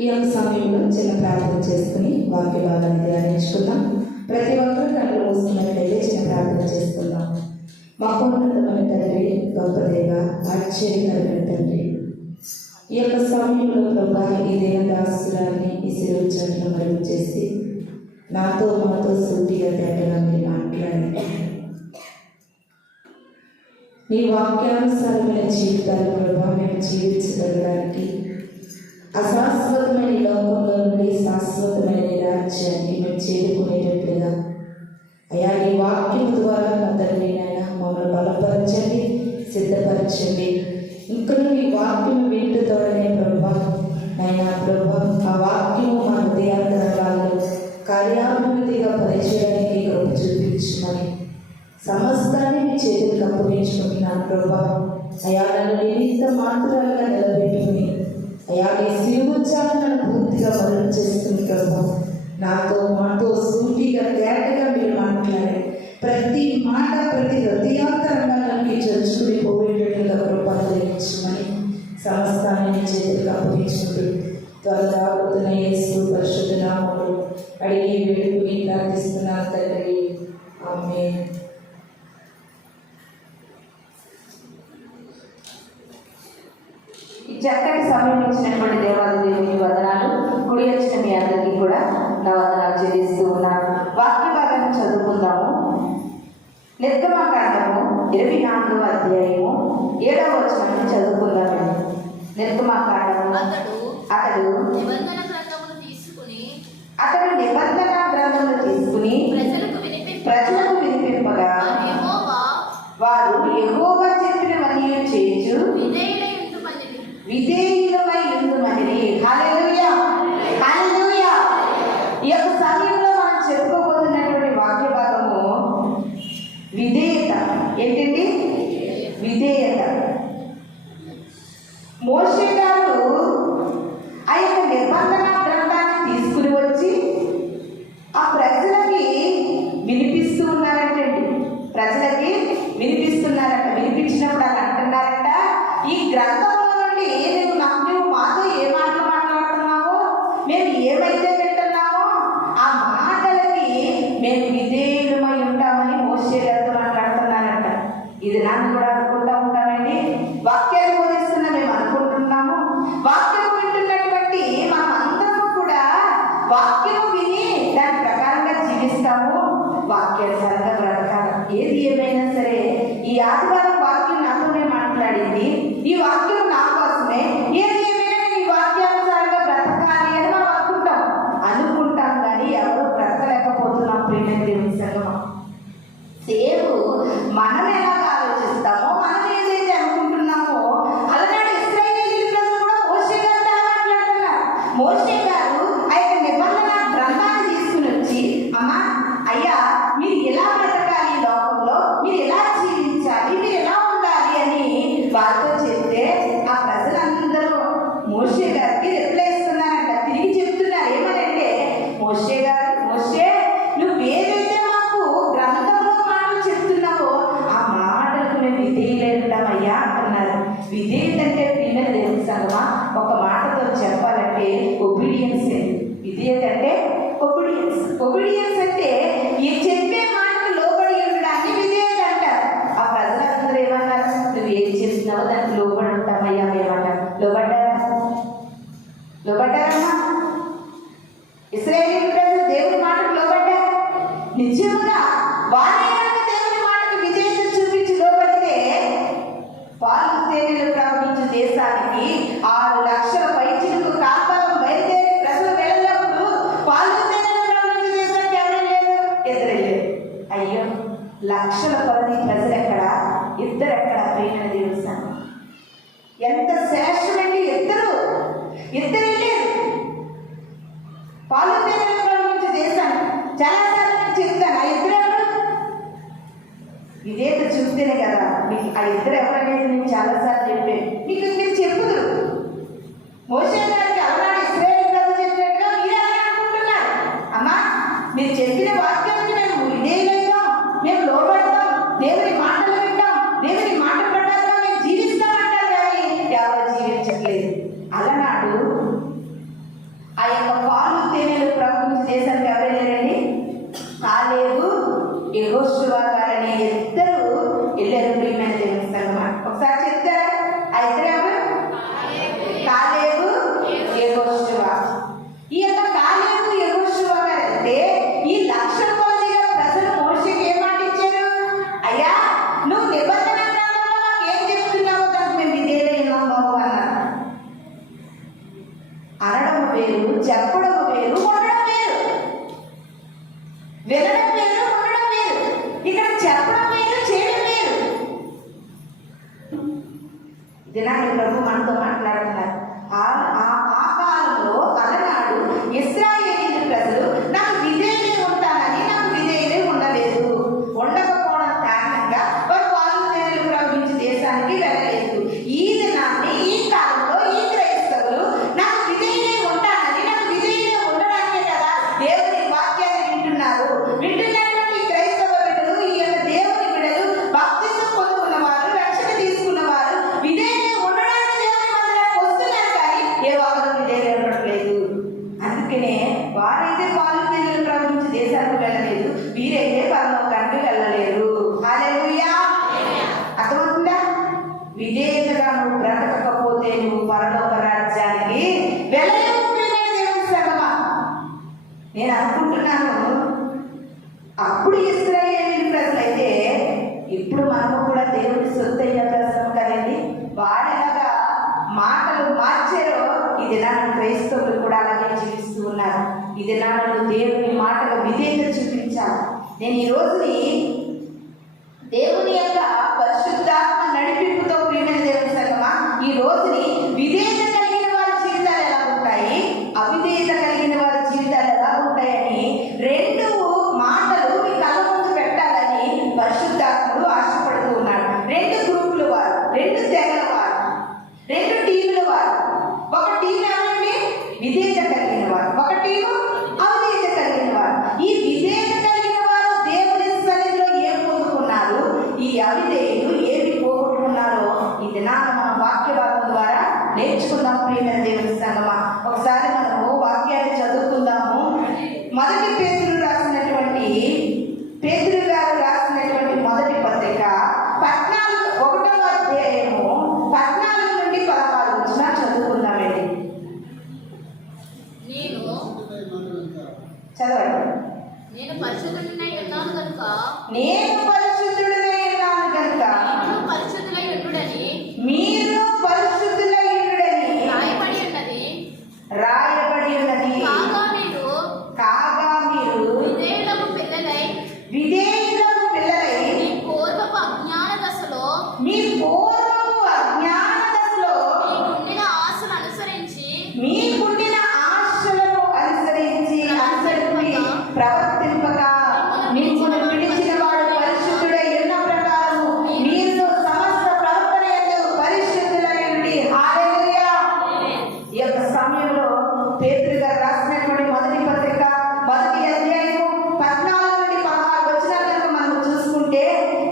ఈ యొక్క సమయంలో చిన్న ప్రార్థన చేసుకుని వాక్య భాగాన్ని ధ్యానించుకుందాం. ప్రతి ఒక్కరూ కళ్ళు మూసుకున్నట్లయితే చిన్న ప్రార్థన చేసుకుందాం. మహోన్నతమైన తండ్రి, గొప్ప దేవ, ఆశ్చర్యకరమైన తండ్రి, ఈ యొక్క సమయంలో ప్రభా ఈ దేవదాసురాన్ని ఈ శిరోచాలను మరుగు చేసి నాతో మాతో సూటిగా తేటగా మీరు మాట్లాడండి. నీ వాక్యానుసారమైన జీవితాలు ప్రభా మేము జీవించగలడానికి అశాశ్వతమైన లోకంలో నుండి శాశ్వతమైన రాజ్యాన్ని మేము చేరుకునేటట్లుగా అయ్యా నీ వాక్యం ద్వారా నా తండ్రి నాయన మమ్మల్ని బలపరచండి, సిద్ధపరచండి. ఇంకా నీ వాక్యం వింటుతోనే ప్రభా నాయన ప్రభా ఆ వాక్యము మా హృదయాంతరాలలో కార్యాభివృద్ధిగా పరిచయానికి కృప చూపించమని సమస్తాన్ని మీ చేతులకు అప్పగించుకుంటున్నాను ప్రభా. అయా నన్ను నిమిత్త మాత్రాలుగా నిలబెట్టుకుని అయా నీ శిలువచాలను పూర్తిగా మరణ చేస్తుంది ప్రభా. నాతో మాతో సూటిగా తేటగా మీరు మాట్లాడి ప్రతి మాట ప్రతి హృదయాంతరంగానికి చర్చుకుని పోయేటట్లుగా కృప గ్రహించమని సమస్తాన్ని చేతులకు అప్పగించుకుంటూ త్వరగా అవుతున్న యేసు పరిశుద్ధ నామములో అడిగి వేడుకుని ప్రార్థిస్తున్నాను తండ్రి, ఆమేన్. చక్కటి సమయం ఇచ్చినటువంటి దేవాది దేవుని వందనాలు. కుడి వచ్చిన మీ అందరికీ కూడా నా వందనాలు చెల్లిస్తూ ఉన్నాను. వాక్య భాగాన్ని చదువుకుందాము. నిర్గమకాండము 24వ అధ్యాయము 7వ వచనం చదువుకుందాము. నిర్గమకాండము అతడు నిబంధన గ్రంథములు తీసుకుని ప్రజలకు వినిపింపగా వారు యెహోవా చెప్పినవన్నీ చేయుచు విధేయులమై ఉండుమని. హల్లెలూయా, హల్లెలూయా. ఈ యొక్క సమయంలో మనం చెప్పుకోబోతున్నటువంటి వాక్య భాగము విధేయత. ఏంటండి? విధేయత. మోషే గారు ఆ యొక్క నిబంధన గ్రంథాన్ని తీసుకుని వచ్చి ఆ ప్రజలకి వినిపిస్తూ ఉన్నారంటండి. ప్రజలకి వినిపిస్తున్నారట. వినిపించినప్పుడు అలా అంటున్నారట, ఈ గ్రంథం నువ్వు మాతో ఏ మాటలు మాట్లాడుతున్నావో, మేము ఏమైతే వింటున్నామో ఆ మాటలకి మేము విధేయులమై ఉంటామని మోషే గారితో మాట్లాడుతున్నారంట. ఇది నన్ను కూడా అనుకుంటూ ఉంటామండి. వాక్యాన్ని బోధిస్తున్నా మేము అనుకుంటున్నాము. వాక్యం వింటున్నటువంటి మనం అందరము కూడా వాక్యం విని దాని ప్రకారంగా జీవిస్తాము. వాక్యానుసారంగా బ్రతకాలి. ఏది ఏమైనా సరే ఈ ఆదివారం వాక్యం నాతోనే మాట్లాడింది. ఈ వాక్యం నా కోసమే. ఏది ఏమైనా ఈ వాక్యానుసారంగా బ్రతకాలి అని మనం అనుకుంటాం కానీ ఎవరు బ్రతకలేకపోతున్నాం. ప్రియమైన దేవుని సంగమం, సేమ్ మనం ఎలాగ ఆలోచిస్తామో, మనం ఏదైతే అనుకుంటున్నామో అలాంటి ఇశ్రాయేలీయుల ప్రజలు కూడా మోషే గారితో మాట్లాడుతున్నారు. మోషే గారు ఆ యొక్క నిబంధన గ్రంథాన్ని తీసుకుని వచ్చి, అమ్మా అయ్యా మీరు ఎలా బ్రతకాలి, ఈ లోకంలో మీరు ఎలా జీవించాలి, మీరు ఎలా ఉండాలి అని వారితో చెప్తే ఆ ప్రజలందరూ మోషే గారికి రిప్లై ఇస్తున్నారంట. తిరిగి చెప్తున్నారు. ఏమనంటే, మోషే గారు, మోషే నువ్వు ఏదైతే మాకు గ్రంథంలో మాటలు చెప్తున్నావో ఆ మాటలకు మేము విధేయులై ఉంటామయ్యా అంటున్నారు. విధేయత అంటే ప్రియమైన దేవుని సంగమా ఒక మాటతో చెప్పాలంటే ఒబీడియన్స్. విధేయత అంటే ఒబీడియన్స్. ఒబీడియన్స్ అంటే ఈ చెప్పే మాటకు లోబడి ఉండడాన్ని విధేయత అంటారు. ఆ ప్రజలందరూ ఏమన్నారు, నువ్వు ఏం చేస్తున్నావో దానికి లోబడి ఉంటామయ్యా మేమంటారు. లోబడ్డారమ్మా? ఇశ్రాయేలీయుల ప్రజలు దేవుని మాటకు లోబడ్డారు. నిజంగా వారి దేవుని మాటకు విధేయత చూపించి లోబడితే పాలు తేనెలు ప్రవహించే దేశానికి 6 లక్షల పైచిలకు కాల్పాలం బయలుదేరి ప్రజలు వెళ్ళినప్పుడు పాలు తేనెలు ప్రవహించే దేశానికి ఎవరు లేదు? ఎదురెళ్ళారు. అయ్యో, లక్షల కొలది ప్రజలు ఎక్కడ, ఇద్దరు ఎక్కడ? ప్రియమైన దేవుని సంగమం, ఎంత శ్రేష్టమండి! ఇద్దరు వెళ్ళారు పాలు తేనెలు ప్రవహించే దేశాన్ని. చాలాసార్లు చెప్తాను, ఆ ఇద్దరు ఎవరు? విధేయత చూస్తేనే కదా మీకు ఆ ఇద్దరు ఎవరనేది నేను చాలాసార్లు చెప్పాను. మీకు మీరు చెప్పుదురు. మోషే గారికి అలనాడు ఇశ్రాయేలు ప్రజలు చెప్పినట్టుగా మీరు ఎలా అనుకుంటున్నారు? అమ్మా మీరు చెప్పిన వాక్యానికి మేము విధేయులైతాం, మేము లోబడతాం, దేవుని మాటలు వింటాం, దేవుని మాట ప్రకారంగా మేము జీవిస్తామంటారు కానీ ఎవరు జీవించట్లేదు. అలనాడు ఆ ఇద్దరు ఎవరు? కాలేబు, యెహోషువ. ఈ యొక్క కాలేబు, యెహోషువ గారు అంటే ఈ లక్షల కొలదిగా ప్రజలు మోషేకి ఏం మాట ఇచ్చారు? అయ్యా, నువ్వు నిబంధన గ్రంథంలో మాకు ఏం చెప్తున్నావో దానికి మేము విధేయులైనాం బాబు అన్నారు. అనడం వేరు, చెప్పడం వేరు, ఉండడం వేరు. వినడం వేరు, ఉండడం వేరు. ఇక్కడ చెప్పడం వేరు, చేయడం వేరు. దినాన్ని ప్రభు మనతో మాట్లాడుతున్నారు. ఆ కాలంలో అలనాడు ఇశ్రాయేలీయుల ప్రజలు నాకు విధేయులై ఉంటానని నాకు విధేయులై ఉండలేదు. ఉండకపోవడం కారణంగా వారు వాగ్దానాలు ప్రవహించి దేశానికి వెళ్ళలేదు. ఈ దినాన్ని, ఈ కాలంలో ఈ క్రైస్తవులు నాకు విధేయులై ఉంటానని, నాకు విధేయులై ఉండడానికే కదా దేవుని వాక్యాన్ని వింటున్నారు. వింటున్నటువంటి ఈ క్రైస్తవ బిడ్డలు, ఈ యొక్క దేవుని బిడ్డలు, బాప్తిసం పొందుకున్నవారు, రక్షణ తీసుకున్నవారు విధేయులై ఉండడానికి దేవుని మందిరానికి వస్తున్నారు. కానీ ఏ ఒక్కరు విధేయులై ఉండట్లేదు. అందుకనే వారైతే పాలు తేనెలు ప్రవహించి దేశానికి వెళ్ళలేదు, వీరైతే పరలోకానికి వెళ్ళలేరు. హల్లెలూయా. అర్థమవుతుందా? విధేయతగా నువ్వు బ్రతకకపోతే నువ్వు పరలోక రాజ్యానికి వెళ్ళలేవు. దేవుని శ్రమమా, నేను అనుకుంటున్నాను అప్పుడు ఇశ్రాయేలీయుల ప్రజలైతే ఇప్పుడు మనము కూడా దేవుని సొత్తైన ప్రజలు కదండి. వాడేలాగా మాటలు మార్చారో ఈ దినాన్ని క్రైస్తవులు కూడా అలాగే జీవిస్తూ ఉన్నారు. ఈ దినాలను దేవుని మాటలు విధేయత చూపించాలి. నేను ఈ రోజుని దేవుని యొక్క పరిశుద్ధాత్మ నడిపింపుతో ప్రియమైన దేవుని సంగమా, ఈ రోజుని విధేయత కలిగిన వారి జీవితాలు ఎలా ఉంటాయి, అవిధేయత కలిగిన వారి జీవితాలు ఎలా ఉంటాయని రెండు మాటలు మీ కళ్ళ ముందు పెట్టాలని పరిశుద్ధాత్ముడు ఆశపడుతూ ఉన్నాడు. రెండు గ్రూపుల వారు, రెండు తెగల వారు, రెండు టీముల వారు. ఒక టీం ఎవరండి? విధేయత కలిగిన వారు. ఒక టీము అవిధేయత కలిగిన వారు. ఈ విధేయత కలిగిన వారు దేవుని సన్నిధిలో ఏం పొందుకున్నారు, ఈ అవిధేయులు ఏమి పోగొట్టుకున్నారో ఈ దినాన మనం వాక్య భాగం ద్వారా నేర్చుకుందాం. ప్రియమైన దేవుని సంగమా, ఒకసారి మనము వాక్యాన్ని చదువుకుందాము. మొదటి పేతురు గారు రాసినటువంటి మొదటి పత్రిక 1వ అధ్యాయము 14 నుండి 16 వచ్చిన చదువుకుందామండి. చదవండి. నేను పరిశుద్ధుడనై ఉన్నాను కనుక నేను పరిశుద్ధుడనై ఉన్నాను కనుక మీరు పరిశుద్ధులై ఉండుడని మీరు పరిశుద్ధులై ఉండుడని రాయబడి ఉన్నది. కాగా మీరు విధేయులకు పిల్లలై మీ పూర్వపు అజ్ఞాన దశలో మీకుండిన ఆశలను అనుసరించి ప్రవర్తింపక మిమ్మును పిలిచిన వాడు పరిశుద్ధుడై ఉన్న ప్రకారము మీరు సమస్త ప్రవర్తన యందు పరిశుద్ధులై ఉండి. హల్లెలూయా. ఈ యొక్క సమయంలో పేతురు గారు రాసినటువంటి మొదటి పత్రిక 1వ అధ్యాయము 14 నుండి 16 వచనాల కనుక మనం చూసుకుంటే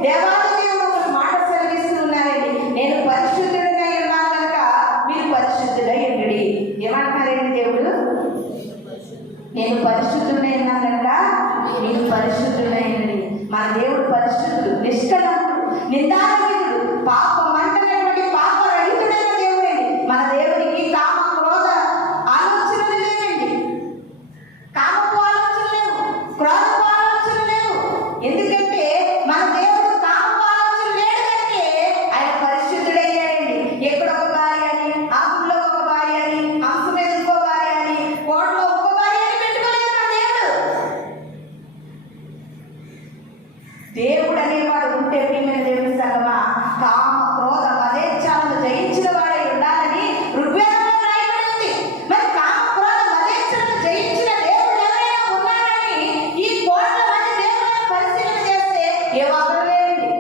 దేవాది దేవుడు ఒక మాట సెలవిస్తూ ఉన్నారండి. నేను పరిశుద్ధుడై ఉన్నాను కనుక మీరు పరిశుద్ధులై ఉండుడి. ఏమంటున్నారండి దేవుడు? నేను పరిశుద్ధుడై ఉన్నాను కనుక మీరు పరిశుద్ధులై ఉండుడి. మన దేవుడు పరిశుద్ధుడు, నిష్కలంకుడు, నిందారహితుడు, పాపమంటనటువంటి పాపరహితుడైన దేవుడండి. మన దేవునికి కామ క్రోధ ఆలోచనలు లేవండి. కామపు ఆలోచనలు లేవు, క్రోధపు ఆలోచనలు లేవు. ఎందుకంటే మన దేవుడు కామపు ఆలోచన లేడు కంటే ఆయన పరిశుద్ధుడయ్యాడండి. ఎక్కడ ఒక భార్య అని, ఆకుల్లో ఒక భార్య అని, హంస మీద ఇంకో భార్య అని, కోటలో ఇంకో భార్య అని పెట్టుకోలేదు మన దేవుడు. దేవుడు అనేవాడు ఉంటే ప్రియమైన దేవుని సంగమా, కామ క్రోధ మదేచ్ఛాలను జయించిన వాడై ఉండాలని ఋగ్వేదంలో రాయబడి ఉంది. మరి కామ క్రోధ మదేచ్ఛాలను జయించిన దేవుడు ఎవరైనా ఉన్నారని ఈ కోట్ల మంది దేవులను పరిశీలన చేస్తే ఏ ఒక్కరు లేరండి.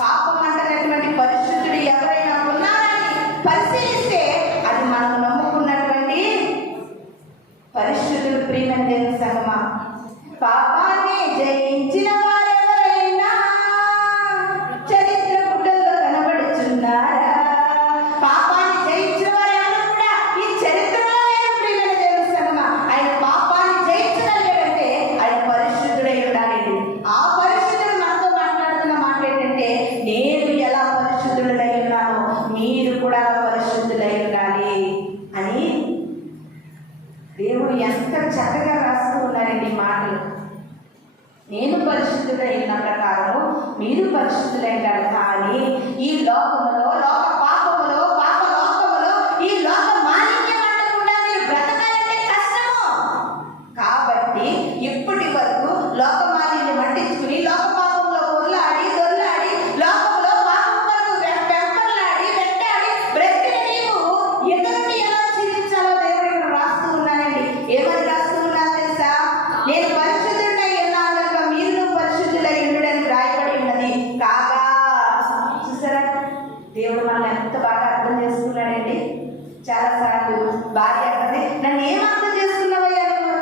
పాపం అంటనటువంటి పరిశుద్ధుడు ఎవరైనా ఉన్నారని పరిశీలిస్తే అది మనం నమ్ముకున్నటువంటి పరిశుద్ధుడు. ప్రియమైన దేవుని సంగమా, పాపాన్ని జయించిన వారెవరైనా చరిత్ర పుటల్లో కనబడుచున్నారా? పాపాన్ని జయించిన వారు ఎవరు కూడా ఈ చరిత్రలో లేరు. ప్రియమైన దేవుని సంగమా, ఆయన పాపాన్ని జయించగలిగాడంటే ఆయన పరిశుద్ధుడై ఉండాలండి. ఆ పరిశుద్ధుడు మనతో మాట్లాడుతున్న మాట ఏంటంటే, నేను ఎలా లోకములో, లోక పాపములో, పాప లోకములో, ఈ లోక మాలిన్యం అంటకుండా మీరు బ్రతకాలంటే కష్టము. కాబట్టి ఇప్పటి వరకు లోక మాలిన్యం అంటించుకుని లోక పాపంలో పొర్లాడి దొర్లాడి లోకంలో పాపం కొరకు వెంపర్లాడి వెంటాడి బ్రతికిన నీవు ఎదురుని ఎలా జీవించాలో దేవుడు ఇక్కడ రాస్తూ ఉన్నానండి. ఏమని రాస్తూ ఉన్నారు తెలుసా? నేను పరిశుద్ధుడై ఉన్నాను కనుక మీరు పరిశుద్ధులై ఉండుడని రాయబడి ఉన్నది కాగా. చూసారా దేవుడు మనం ఎంత బాగా అర్థం చేసుకున్నాడండి. చాలాసార్లు భార్య అంటే నన్ను ఏం అర్థం చేసుకున్నావయ్యా నువ్వు?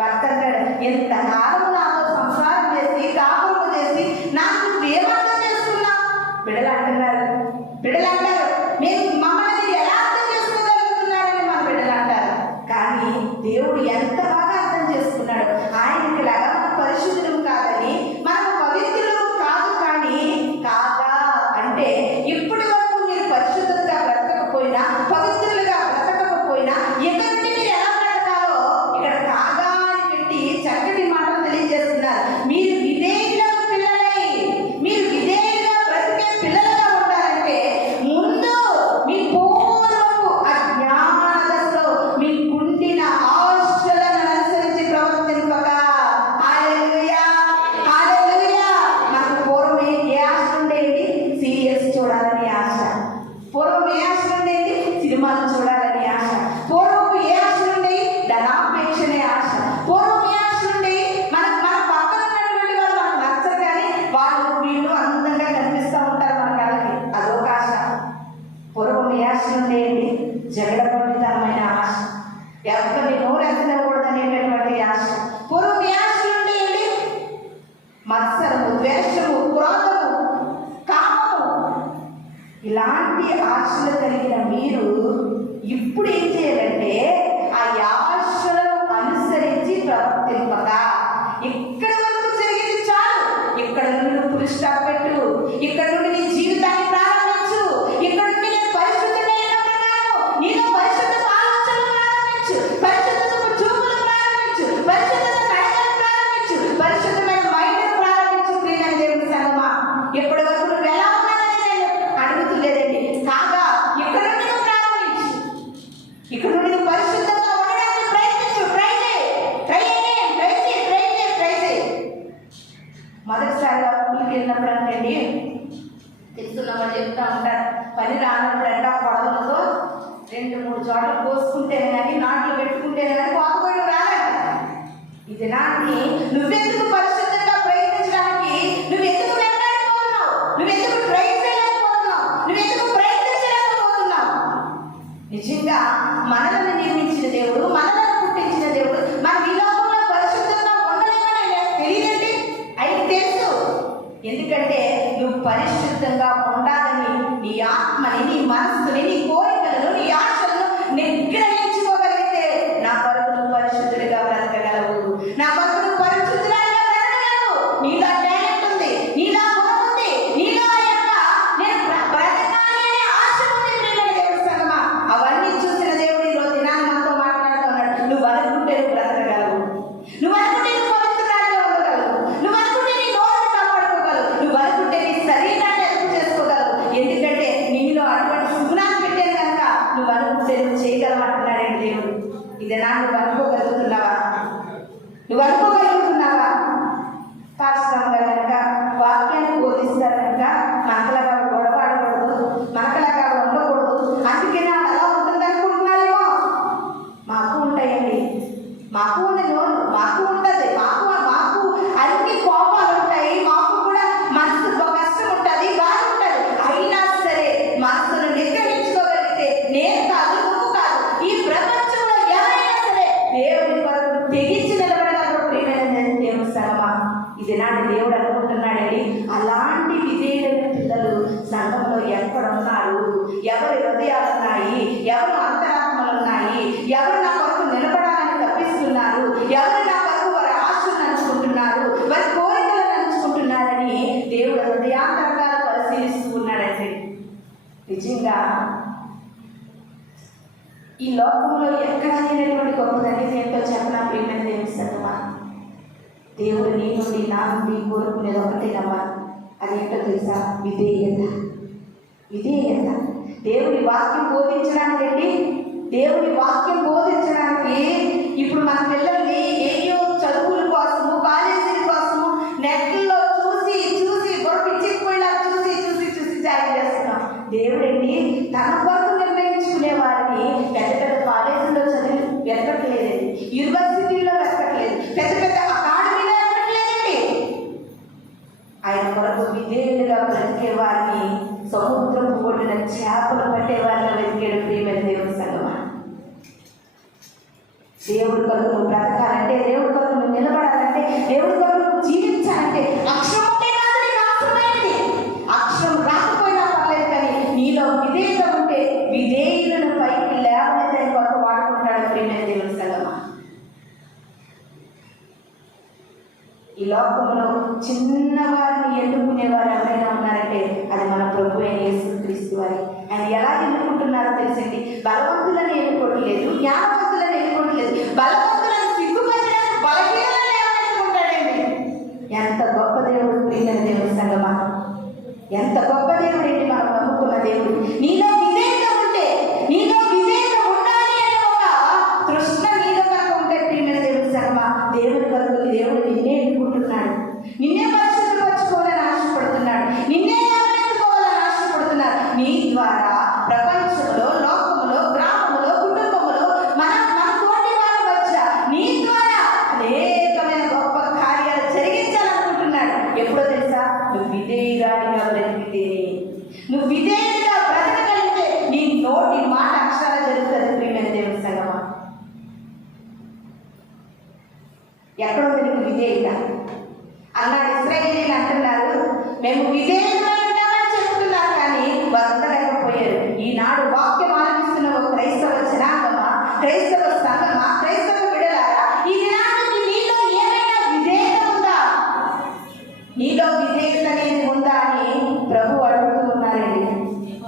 భర్త అంటాడు ఎంత కాలము నాతో సంసారం చేసి కాపురము చేసి నాకు ఏమర్థం చేసుకున్నావు? బిడ్డలు అంటారు మీరు మమ్మల్ని మీరు ఎలా అర్థం చేసుకోగలుగుతున్నారని మన బిడ్డలు అంటారు. కానీ దేవుడు ఎంత బాగా అర్థం చేసుకున్నాడు. ఆయనకి లాగా మనం పరిశుద్ధులు కాదని, మనం పవిత్రులు కాదు, కానీ కాగా అంటే ఇప్పటి వరకు మీరు పరిశుద్ధులుగా బ్రతకపోయినా, పవిత్రులుగా బ్రతకపోయినా ఎక్కడి మీరు ఎలా బ్రతకాలో ఇక్కడ కాగా అని పెట్టి చక్కటి మాటలు తెలియజేస్తున్నారు. మీరు విధేయులకు పిల్లలై, మీరు విధేయులుగా బ్రతికే పిల్లలుగా ఉండాలంటే ముందు మీ పూర్వపు అజ్ఞాన దశలో మీకుండిన ఆశలను అనుసరించి ప్రవర్తింపక. హల్లెలూయా, హల్లెలూయా. నాకు పూర్వం ఏ ఆశ ఉండేది? సీరియల్స్ చూడాలని ఆశ. పూర్వం ఏ ఆశ ఉండేది? సినిమాలు చూడాలని ఆశ. పూర్వం ఏ ఆశ ఉండేది? ధనాపేక్షనే ఆశ. పూర్వం ఏ ఆశ ఉండేది? మన పక్కన ఉన్నటువంటి వాళ్ళు మనకు నచ్చరు, కానీ వాళ్ళు వీళ్ళు అందంగా కనిపిస్తూ ఉంటారు మన కళ్ళకి, అదొక ఆశ. పూర్వం ఏ ఆశ ఉండేది? జగడపండితమైన ఆశ. ఎవరిని నోరెత్తకూడదనేటటువంటి ఆశ. పూర్వం ఏ ఆశ ఉండేది? మత్సరము, ద్వేషము, క్రోధము, కామము, ఇలాంటి ఆశలు కలిగిన మీరు ఇప్పుడు ఏం చేయాలంటే ఆ ఆశలను అనుసరించి ప్రవర్తింపక. ఇక్కడ వరకు జరిగింది చాలు. ఇక్కడ నుండి నువ్వు ఫుల్ స్టాప్ పెట్టు. ఇక్కడ నుండి నీ జీవితాన్ని ప్రారంభించు. ఇక్కడ నుండి నేను పరిశుద్ధమైన నీలో పరిశుద్ధ ఆలోచనలు ప్రారంభించు, పరిశుద్ధతకు చూపులు ప్రారంభించు, పరిశుద్ధత నడకలు ప్రారంభించు, పరిశుద్ధమైన మైండ్ను ప్రారంభించు. ప్రియమైన దేవుని సంగమా, ఎప్పటి వరకు నువ్వు ఎలా ఉన్నానని నేను అడుగుతులేదండి. కాగా ఇక్కడ నుండి నువ్వు ప్రారంభించు. ఇక్కడ నుండి నువ్వు పరిశుద్ధంగా ఉండడానికి ప్రయత్నించు. ట్రై చేయి. మొదటిసారిగా ఊరికి వెళ్ళినప్పుడు అంటే తెలుసుకున్నామని చెప్తా ఉంటారు. పని రానప్పుడు ఎండ పొడవలతో 2-3 చోట్ల పోసుకుంటేనే కానీ, నాట్లు పెట్టుకుంటేనే కానీ కోపపడి రాలంట. ఇది నాటి నువ్వెందుకు పరిశుద్ధంగా ప్రయత్నించడానికి, నువ్వెందుకు వెంటాడిపోతున్నావు, నువ్వెందుకు ట్రై చేయలేకపోతున్నావు, నువ్వెందుకు ప్రయత్నించలేకపోతున్నావు? నిజంగా మనల్ని నిర్మించిన దేవుడు, మనల్ని పుట్టించిన దేవుడు మనం ఈ లోకంలో పరిశుద్ధంగా ఉండలేమని తెలియదండి. అయితే తెలుసు. ఎందుకంటే నువ్వు పరిశుద్ధంగా ఉండాలని నీ ఆత్మని, నీ మనస్సుని, నీ కోరికలను, నీ ఆశలను నిగ్రహించుకోగలిగితే నా కొరకు నువ్వు పరిశుద్ధుడిగా బ్రతకగలవు. నా కొరకు నువ్వు పరిశుద్ధుడిగా బ్రతకగలవు. నీలో టాలెంట్ ఉంది, నీలో గుణం ఉంది, నీలో నేను బ్రతకాలి అనే ఆశ ఉంది. ప్రియమైన దేవుడి సంగమా, అవన్నీ చూసిన దేవుడు ఈరోజు దినాన్ని మనతో మాట్లాడుతున్నాడు. నువ్వు అనుకుంటే నువ్వు బ్రతకగలవు. నువ్వు అనుకుంటే నువ్వు పవిత్రురాలిగా ఉండగలవు. నువ్వు అనుకుంటే నీ నోరుని కాపాడుకోగలవు. నువ్వు అనుకుంటే నీ శరీరాన్ని అదుపు చేసుకోగలవు. ఎందుకంటే నీలో అటువంటి గుణాలు పెట్టాను కనుక నువ్వు అనుకుంటే నువ్వు చేయగలమంటున్నాడండి దేవుడు. ఇదేనా నువ్వు అనుకోగలుగుతున్నావా? నువ్వు అనుకోగలుగుతున్నావా? పాస్టర్ గారు కనుక వాక్యాన్ని బోధిస్తారు కనుక మనకలాగా గొడవ ఆడకూడదు, మనకలాగా ఉండకూడదు, అందుకే నాకు అలా ఉంటుంది అనుకుంటున్నారేమో. మాకు ఉంటాయండి, మాకు ఉన్న నోరు మాకు ఉంటుంది, మాకు అన్ని కోపాలు ఉంటాయి, మాకు కూడా మనసు కష్టం ఉంటుంది, బాధ ఉంటుంది. అయినా సరే మనసును నిగ్రహించుకోగలిగితే నేను కాదు, నువ్వు కాదు, ఈ ప్రపంచంలో ఎవరైనా సరే దేవుని కొరకు తెగించి నిలబడగలరు. ప్రియమైన దేవుని సంగమా, ఇది నాటి దేవుడు అనుకుంటున్నాడండి. అలాంటి విధేయులైన పిల్లలు సంఘంలో ఎక్కడున్నారు? ఎవరి హృదయాలు ఉన్నాయి? ఎవరు అంతరాత్మలు ఉన్నాయి? ఎవరు నా కొరకు నిలబడాలని తప్పిస్తున్నారు? ఎవరు నా కొరకు వారి ఆశలను అంచుకుంటున్నారు, వారి కోరికలను అంచుకుంటున్నారని దేవుడు హృదయాంతరంగాలు పరిశీలిస్తూ ఉన్నాడండి. నిజంగా ఈ లోకంలో ఎక్కడ లేనటువంటి గొప్పదని ఏంటో చెప్పనా? ప్రియమైన దేవుని సంగమా, దేవుడు నీ నుండి నా నుండి కోరుకునేది ఒకటేనమ్మా. అదేంటో తెలుసా? విధేయత. వాక్యం బోధించడానికి అండి, దేవుని వాక్యం బోధించడానికి ఇప్పుడు మన పిల్లల్ని ఏయో చదువుల కోసము కాలేజీల కోసము నెట్లో చూసి చూసి పిచ్చిపోయిలా చూసి చూసి చూసి జాయిన్ చేస్తున్నాం. దేవుడండి తన కొరకు నిర్ణయించుకునే వారిని పెద్ద పెద్ద కాలేజీల్లో చదివి వెతకట్లేదండి, యూనివర్సిటీలో వెతకట్లేదు, పెద్ద పెద్ద అకాడమీలో వెతకట్లేదండి. ఆయన కొరకు విధేయులుగా బ్రతికే వారిని సముద్రం కొట్టిన చేపలు పట్టే వారిని వెతికాడు. ప్రియమైన దేవుని సంగమా, దేవుడి కొరకు నువ్వు బ్రతకాలంటే, దేవుడి కొరకు నువ్వు నిలబడాలంటే, దేవుడి కొరకు నువ్వు జీవించాలంటే అక్షరం ఉంటే కాదు నీకు అవసరమైంది. అక్షరం రాకపోయినా పర్లేదు, కానీ నీలో విధేయత ఉంటే విధేయులను పైకి లేవనైతే కొరకు వాడుకుంటాడు. ప్రియమైన దేవుని సంగమా, ఈ లోకంలో చిన్నవారిని ఎన్నుకునేవారు ఎవరైనా ఉన్నారంటే అది మన ప్రభు అయిన యేసుక్రీస్తు వారి. ఆయన ఎలా ఎన్నుకుంటున్నారో తెలిసింది. బలవంతులను ఎన్నుకోవట్లేదు, జ్ఞానవంతులను ఎన్నుకోవట్లేదు, బలవంతులను సిగ్గుపరచడానికి బలహీనలను ఎన్నుకుంటాడండి. ఎంత గొప్ప దేవుడు ప్రియమైన దేవుని సంగమా, ఎంత గొప్ప దేవుడు ఏంటి మనం నమ్ముకున్న దేవుడు. నీలో విధేయత ఉంటే, నీలో విధేయత ఉండాలి అనే ఒక తృష్ణ నీలో కనుక ఉంటే ప్రియమైన దేవుని సంగమా, దేవుడి కొరకు దేవుడు నిన్నే ఎన్నుకుంటున్నాడు, నిన్నే పరిశుద్ధపరచుకోవాలని ఆశపడుతున్నాడు, నిన్నే గమనించుకోవాలని ఆశపడుతున్నాడు. నీ ద్వారా ప్రపంచంలో, లోకంలో, గ్రామంలో, కుటుంబంలో మన తోటి వారి మధ్య నీ ద్వారా అనేకమైన గొప్ప కార్యాలు జరిగించాలనుకుంటున్నాడు. ఎప్పుడో తెలుసా, నువ్వు విధేయురాలిగా బ్రతికితే, నువ్వు విధేయుడిగా బ్రతకగలిగితే నీ నోటి మాట అక్షరాలు జరుగుతుంది. ప్రియమైన దేవుని సంగమా, ఎక్కడుంది నీకు విధేయత అన్నాడు. ఇశ్రాయేలీయులు అంటున్నారు, మేము విధేయతగా ఉంటామని చెప్తున్నారు, కానీ వర్తలేకపోయారు. ఈనాడు వాక్యం ఆలపిస్తున్న ఒక క్రైస్తవ జనాంగమా, క్రైస్తవ సంఘమా, క్రైస్తవ బిడ్డలారా, ఈ దినానికి నీలో ఏమైనా విధేయత ఉందా? నీలో విధేయత అనేది ఉందా అని ప్రభు అడుగుతూ ఉన్నారండి.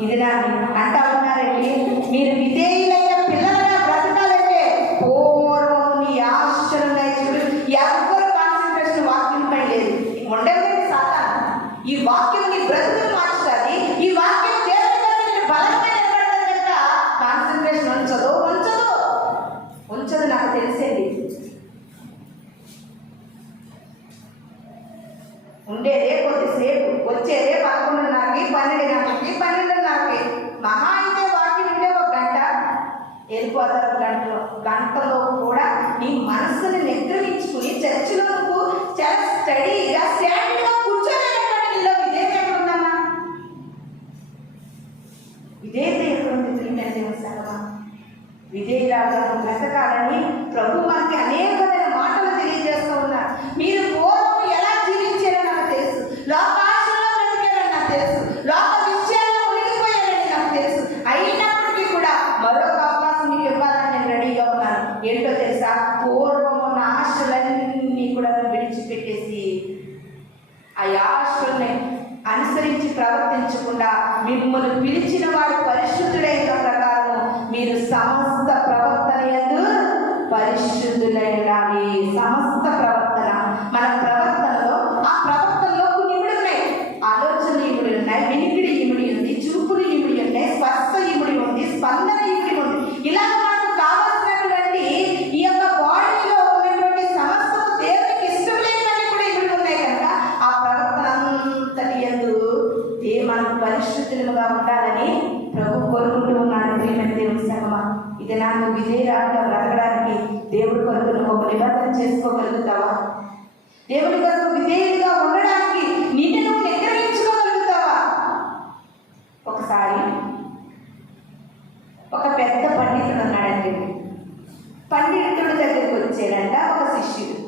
ఇది నాని అంటా ఉన్నారండి, మీరు విధేయులైన పిల్లలుగా బ్రతకాలంటే పూర్వం నీ ఆశ్చర్యంగా చూడు. ఎవరు కాన్సన్ట్రేషన్ వాక్యం పై లేదు. ఉండేది సాతాను. ఈ వాక్యం నీ బ్రతుకులు మార్చుతుంది. ఈ వాక్యం దేవుని బలంగా నిలబడతాను కనుక కాన్సన్ట్రేషన్ ఉంచదు నాకు తెలిసేది. ఉండేదే కొద్దిసేపు, వచ్చేదే 11:30కి, 12:00కి, 12:30కి. మహా అయితే వాక్యం ఉంటే ఒక గంట, వెళ్ళిపోతారు. గంటలో కూడా నీ మనస్సుని నిగ్రహించుకుని చర్చిలో నువ్వు చాలా స్టడీగా స్టాండ్గా కూర్చోలేనటువంటి నీలో విధేయత ఎక్కడుందమ్మా? విధేయత ఎక్కడుంది? ప్రియమైన దేవుని సంగమా, విధేయురాలుగా బ్రతకాలని ప్రభు మనకి అనేకమైన మాటలు తెలియజేస్తూ ఉన్నారు. మీరు పూర్వం ఎలా జీవించారో నాకు తెలుసు, లోకాశలో బ్రతికారని నాకు తెలుసు, లోక విషయాల్లో మునిగిపోయారని నాకు తెలుసు. అయినప్పటికీ కూడా మరొక అవకాశం మీకు ఇవ్వాలని నేను రెడీగా ఉన్నాను. ఏంటో తెలుసా, పూర్వం ఉన్న ఆశలన్నీ కూడా విడిచిపెట్టేసి ఆ ఆశల్ని అనుసరించి ప్రవర్తించకుండా మిమ్మల్ని పిలిచిన వాడు పరిశుద్ధుడైన ప్రకారం మీరు సమస్త ప్రవర్తన యందు పరిశుద్ధులై ఉండాలి. సమస్త ప్రవర్తన, మన ప్రవర్తనలో, ఆ ప్రవర్తనలో కొన్ని ఇముడి ఉన్నాయి. ఆలోచనలు ఇముడి ఉన్నాయి, వినికిడి ఇముడి ఉంది, చూపులు ఇముడి ఉన్నాయి, స్పర్శ ఇముడి ఉంది, స్పందన ఇముడి ఉంది. ఇలా మనకు కావాల్సినటువంటి ఈ యొక్క బాడీలో ఉన్నటువంటి సమస్త దేవునికి ఇష్టం లేనివన్నీ కూడా ఇముడి ఉన్నాయి కనుక ఆ ప్రవర్తన అంతటి యందు మనకు పరిశుద్ధులుగా ఉండాలని ప్రభు కోరుకుంటూ ఉన్నాడు. ప్రియమైన దేవుని సంగమా, ఇది నాకు విధేయురాలుగా బ్రతకడానికి దేవుడి కొరకు నువ్వు ఒక నిబంధన చేసుకోగలుగుతావా? దేవుడి కొరకు విధేయుడిగా ఉండడానికి నిన్ను నువ్వు నిగ్రహించుకోగలుగుతావా? ఒకసారి ఒక పెద్ద పండితుడు ఉన్నాడండి. పండితుడి దగ్గరికి వచ్చాడంట ఒక శిష్యుడు.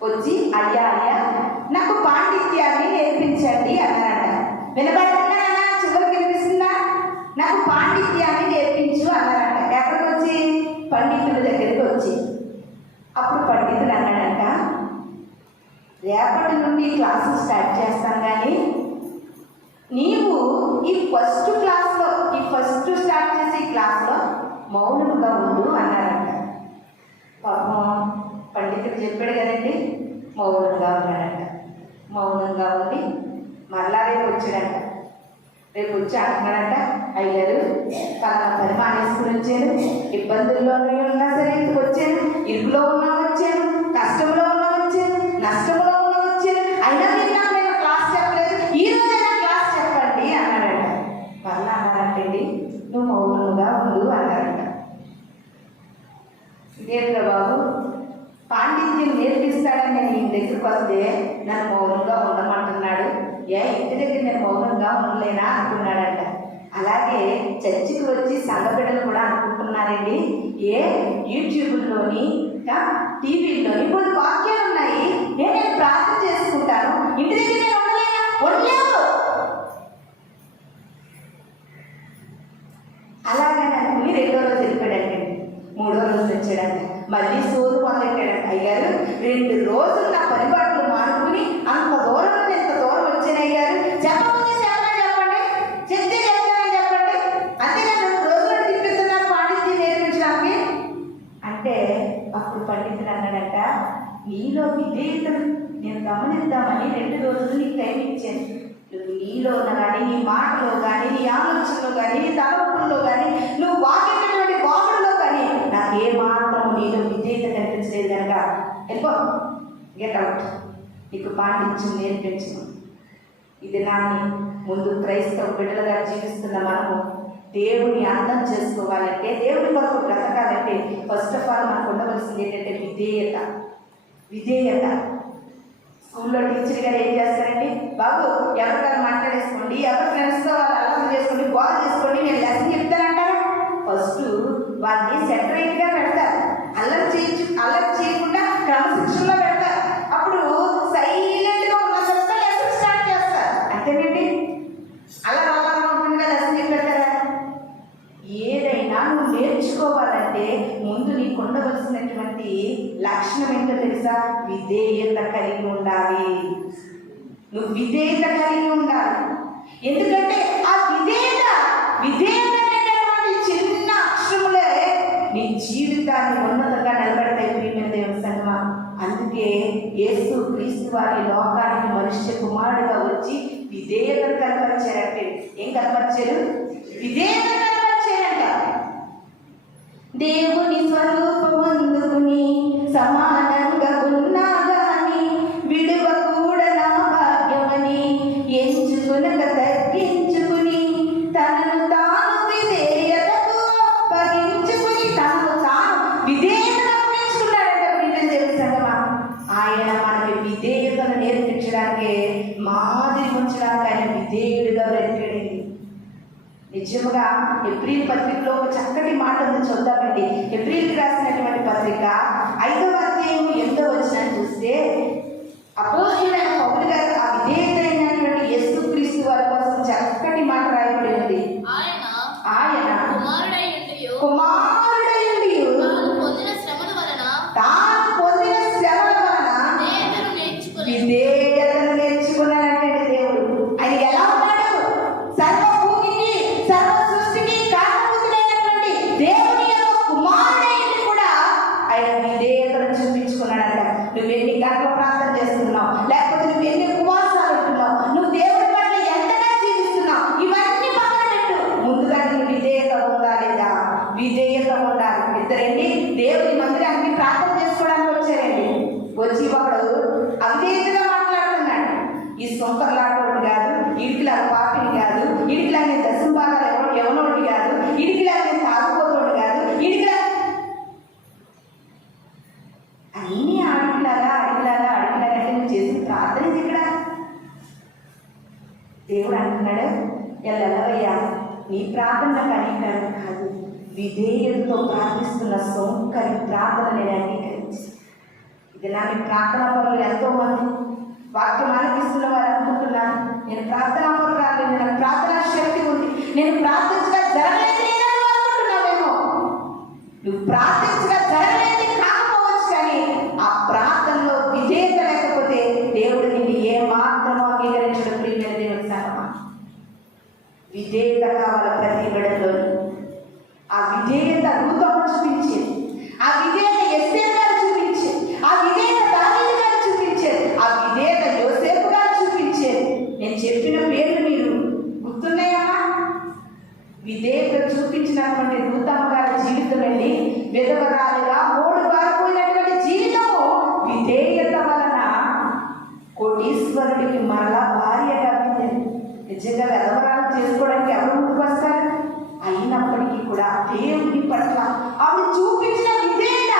వచ్చి, అయ్యా నాకు పాండిత్యాన్ని నేర్పించండి అన్నారంట. వినబడుతుందా? చివరికి వినిపిస్తుందా? నాకు పాండిత్యాన్ని నేర్పించు అన్నారంట. ఎక్కడికి వచ్చి? పండితుడి దగ్గరికి వచ్చి. అప్పుడు పండితుడు అన్నాడంట, రేపటి నుండి క్లాసు స్టార్ట్ చేస్తాను, కానీ నీవు ఈ ఫస్ట్ స్టార్ట్ చేసే క్లాస్లో మౌనంగా ఉండు అన్నారంట. పాపం పండితుడు చెప్పాడు కదండి, మౌనంగా ఉన్నాడంట. మౌనంగా ఉండి మరలా రేపు వచ్చాడంట. రేపు వచ్చి అంటున్నాడంట, అయ్యారు పలానా పని మానేసుకుని వచ్చాను, ఇబ్బందుల్లో ఉన్నా సరే ఇంటికి వచ్చాను, ఇరుకులో ఉన్నా వచ్చాను, కష్టంలో ఉన్నా వచ్చాను, నష్టంలో ఉన్నా వచ్చాను, అయినా మీరు నాకు నేను క్లాస్ చెప్పలేదు, ఈ రోజైనా క్లాస్ చెప్పండి అన్నాడంట. మళ్ళా అన్నారంటండి, నువ్వు మౌనంగా ఉండు అన్నారంట. ఇదేంట్రా బాబు, పాండిత్యం నేర్పిస్తాడని నేను ఈ దగ్గరికి వస్తే నన్ను మౌనంగా ఉండమంటున్నాడు, ఇంటి దగ్గర నేను మౌనంగా ఉండలేనా అనుకున్నాడంట. అలాగే చర్చికి వచ్చి సంఘ బిడ్డలు కూడా అనుకుంటున్నారండి, యూట్యూబ్లోని టీవీలోని కొన్ని వాక్యాలు ఉన్నాయి, నేను ప్రార్థన చేసుకుంటాను, ఇంటి దగ్గర నేను ఉండలేనా? ఉండలేవు. అలాగని అనుకుని 2వ రోజు వెళ్ళిపోయాడండి. 3వ రోజు వచ్చాడంట, మళ్ళీ సోదు మొదలెట్టాడంట. అయ్యారు 2 రోజులు నా పరిపాట్లు మానుకుని అంత దూరం నుండి ఎంత దూరం వచ్చాను అయ్యారు, చెప్పకపోతే చెప్పండి, చెప్తే చెప్తానని చెప్పండి, అంతేగాని 2 రోజులు తిప్పిస్తున్నారు పాండిత్యం నేర్పించడానికి అంటే. అప్పుడు పండితుడు అన్నాడంట, నీలో విధేయతను నేను గమనిద్దామని 2 రోజులు నీకు టైం ఇచ్చాను. నువ్వు నీలో కానీ, నీ మాటలో కానీ, నీ ఆలోచనలో కానీ, నీ తలపుల్లో కానీ, నువ్వు వాకినటువంటి బాగుల్లో కానీ నాకు ఏ మాత్రం నీలో విధేయత కనిపించలేదు కనుక వెళ్ళిపో, గెట్ అవుట్, నీకు పాండిత్యం నేర్పించను. ఇది నాన్ని ముందు క్రైస్తవ బిడ్డలుగా జీవిస్తున్న మనము దేవుని అర్థం చేసుకోవాలంటే, దేవుని కొరకు బ్రతకాలంటే ఫస్ట్ ఆఫ్ ఆల్ మనకు ఉండవలసింది ఏంటంటే విధేయత. స్కూల్లో టీచర్ గారు ఏం చేస్తారండి, బాబు ఎవరికైనా మాట్లాడేసుకోండి, ఎవరి ఫ్రెండ్స్తో వాళ్ళు అల్లరి చేసుకోండి, గోల్ చేసుకోండి, నేను లెసన్ చెప్తానంటారా? ఫస్ట్ వాళ్ళని సెపరేట్గా పెడతారు, అల్లరి చేయకుండా క్రమశిక్షణలో పెడతారు. అప్పుడు సైలెంట్గా ఉన్న తర్వాత లెసన్ స్టార్ట్ చేస్తారు. అంతేనండి, అల్లరి ఉంటుందిగా లెసన్ చెప్పేస్తారా? ఏదైనా నువ్వు నేర్చుకోవాలంటే ముందు నీకు ఉండవలసినటువంటి లక్షణం ఏంటో తెలుసా? విధేయత కలిగి ఉండాలి. నువ్వు విధేయత కలిగి ఉండాలి. ఎందుకంటే ఆ విధేయత అనేటువంటి చిన్న అక్షరములే నీ జీవితాన్ని ఉన్నతంగా నిలబెడతాయి ప్రియమైన దేవుని సంగమా. అందుకే యేసు క్రీస్తు వారి లోకానికి మనుష్య కుమారుడుగా వచ్చి విధేయతను కనపరిచారంటే, ఏం కనపరిచారు? విధేయత కనపరిచారంట. దేవుని స్వరూపమందుకుని సమానంగా ఉన్నా గాని విడువకూడా నా భాగ్యమని ఎంచుకునక తగ్గించుకుని తనను తాను విధేయతకు అప్పగించుకుని తనను తాను విధేయతను అప్పగించుకున్నాడంట. ప్రియమైన దేవుని సంగమా, ఆయన మనకి విధేయతను నేర్పించడానికి, మాదిరి ఉంచడానికి ఆయన విధేయుడిగా బ్రతికాడండి. నిజముగా ఎబ్రీల్ పత్రికలో ఒక చక్కటి మాట ఉంది, చూద్దామండి. ఎబ్రీల్కి రాసినటువంటి పత్రిక 5వ అధ్యాయం 8వ వచనాన్ని చూస్తే అపోస్తలుడైన పౌలు గారు ఆ విధేయతైనటువంటి యేసుక్రీస్తు వారి కోసం చక్కటి మాట రాయబడి ఉంది. ఆయన కుమారుడై ఉండి తాను పొందిన శ్రమల వలన విధేయతను నేర్చుకున్నాడంటే దేవుడు. ఆయన ఎలా ఉన్నాడు? సర్వభూమికి సర్వ సృష్టికి కారణభూతుడైనటువంటి దేవుని యొక్క కుమారుడైంది కూడా ఆయన విధేయతను చూపించుకున్నాడంట. నువ్వు ఎన్ని గంటల ప్రార్థన చేస్తున్నావు, లేకపోతే నువ్వు ఎన్ని ఉపవాసాలు ఉంటున్నావు, నువ్వు దేవుడి పట్ల ఎంతగా జీవిస్తున్నావు, ఇవన్నీ పక్కన పెట్టు. ముందుగా నీకు విధేయత ఉందా లేదా? విధేయత ఉండాలి. ఇద్దరండి దేవుని మందిరానికి ప్రార్థన చేసుకోవడానికి వచ్చారండి. వచ్చి ఒకడు అవిధేయతగా మాట్లాడుతున్నాడు. ఈ సొంతలాంటి కాదు, ఇడికిలాగా పాపిని కాదు, ఇడికిలాగా దశంభాగాలు ఎవనోటి కాదు, ఇడికిలాగా తాగుపోతోడు కాదు, ఇడికిలా అన్ని అడిగిలాగా అంటే నువ్వు చేసిన ప్రార్థన ఇక్కడ దేవుడు అంటున్నాడు, ఎల్లవయ్యా నీ ప్రార్థన నాకు అంగీకారం కాదు, విధేయతతో ప్రార్థిస్తున్న సొంకరి ప్రార్థన నేను అంగీకరించి. ఇది నా ప్రార్థనా పనులు ఎంతో మంది వాక్యం ఆలపిస్తున్న వారు అనుకుంటున్నాను, నేను ప్రార్థనా పనులు రాలేదు, నాకు ప్రార్థనా శక్తి ఉంది, నేను ప్రార్థించగా జరగలేదు అనుకుంటున్నావేమో. నువ్వు ప్రార్థించగా జరగలేదు కాకపోవచ్చు, కానీ ఆ ప్రార్థనలో విధేయత లేకపోతే దేవుడు నిన్ను ఏ మాత్రమో అంగీకరించడం. ప్రియమైన దేవుని సంగమా, విధేయత కావాలి ప్రతి బిడ్డలో. ఆ విధేయత రూపము చూపించేది, ఆ విధేయత ఎస్తేరు గారు చూపించేది, ఆ విధేయత దావీదు గారు చూపించేది, ఆ విధేయత యోసేపు గారు చూపించేది. నేను చెప్పిన పేర్లు మీరు గుర్తున్నాయమ్మా? విధేయత చూపించినటువంటి రూతమ్మ గారి జీవితం అండి విధవరాలుగా మూడు బారిపోయినటువంటి జీవితము విధేయత వలన కోటీశ్వరుడికి మరలా భార్యగా అయింది. నిజంగా విధవరాలు చేసుకోవడానికి ఎవరు ముందుకు వస్తారు? అయినప్పటికీ కూడా దేవుని పట్ల ఆవిడ చూపించిన విధేయత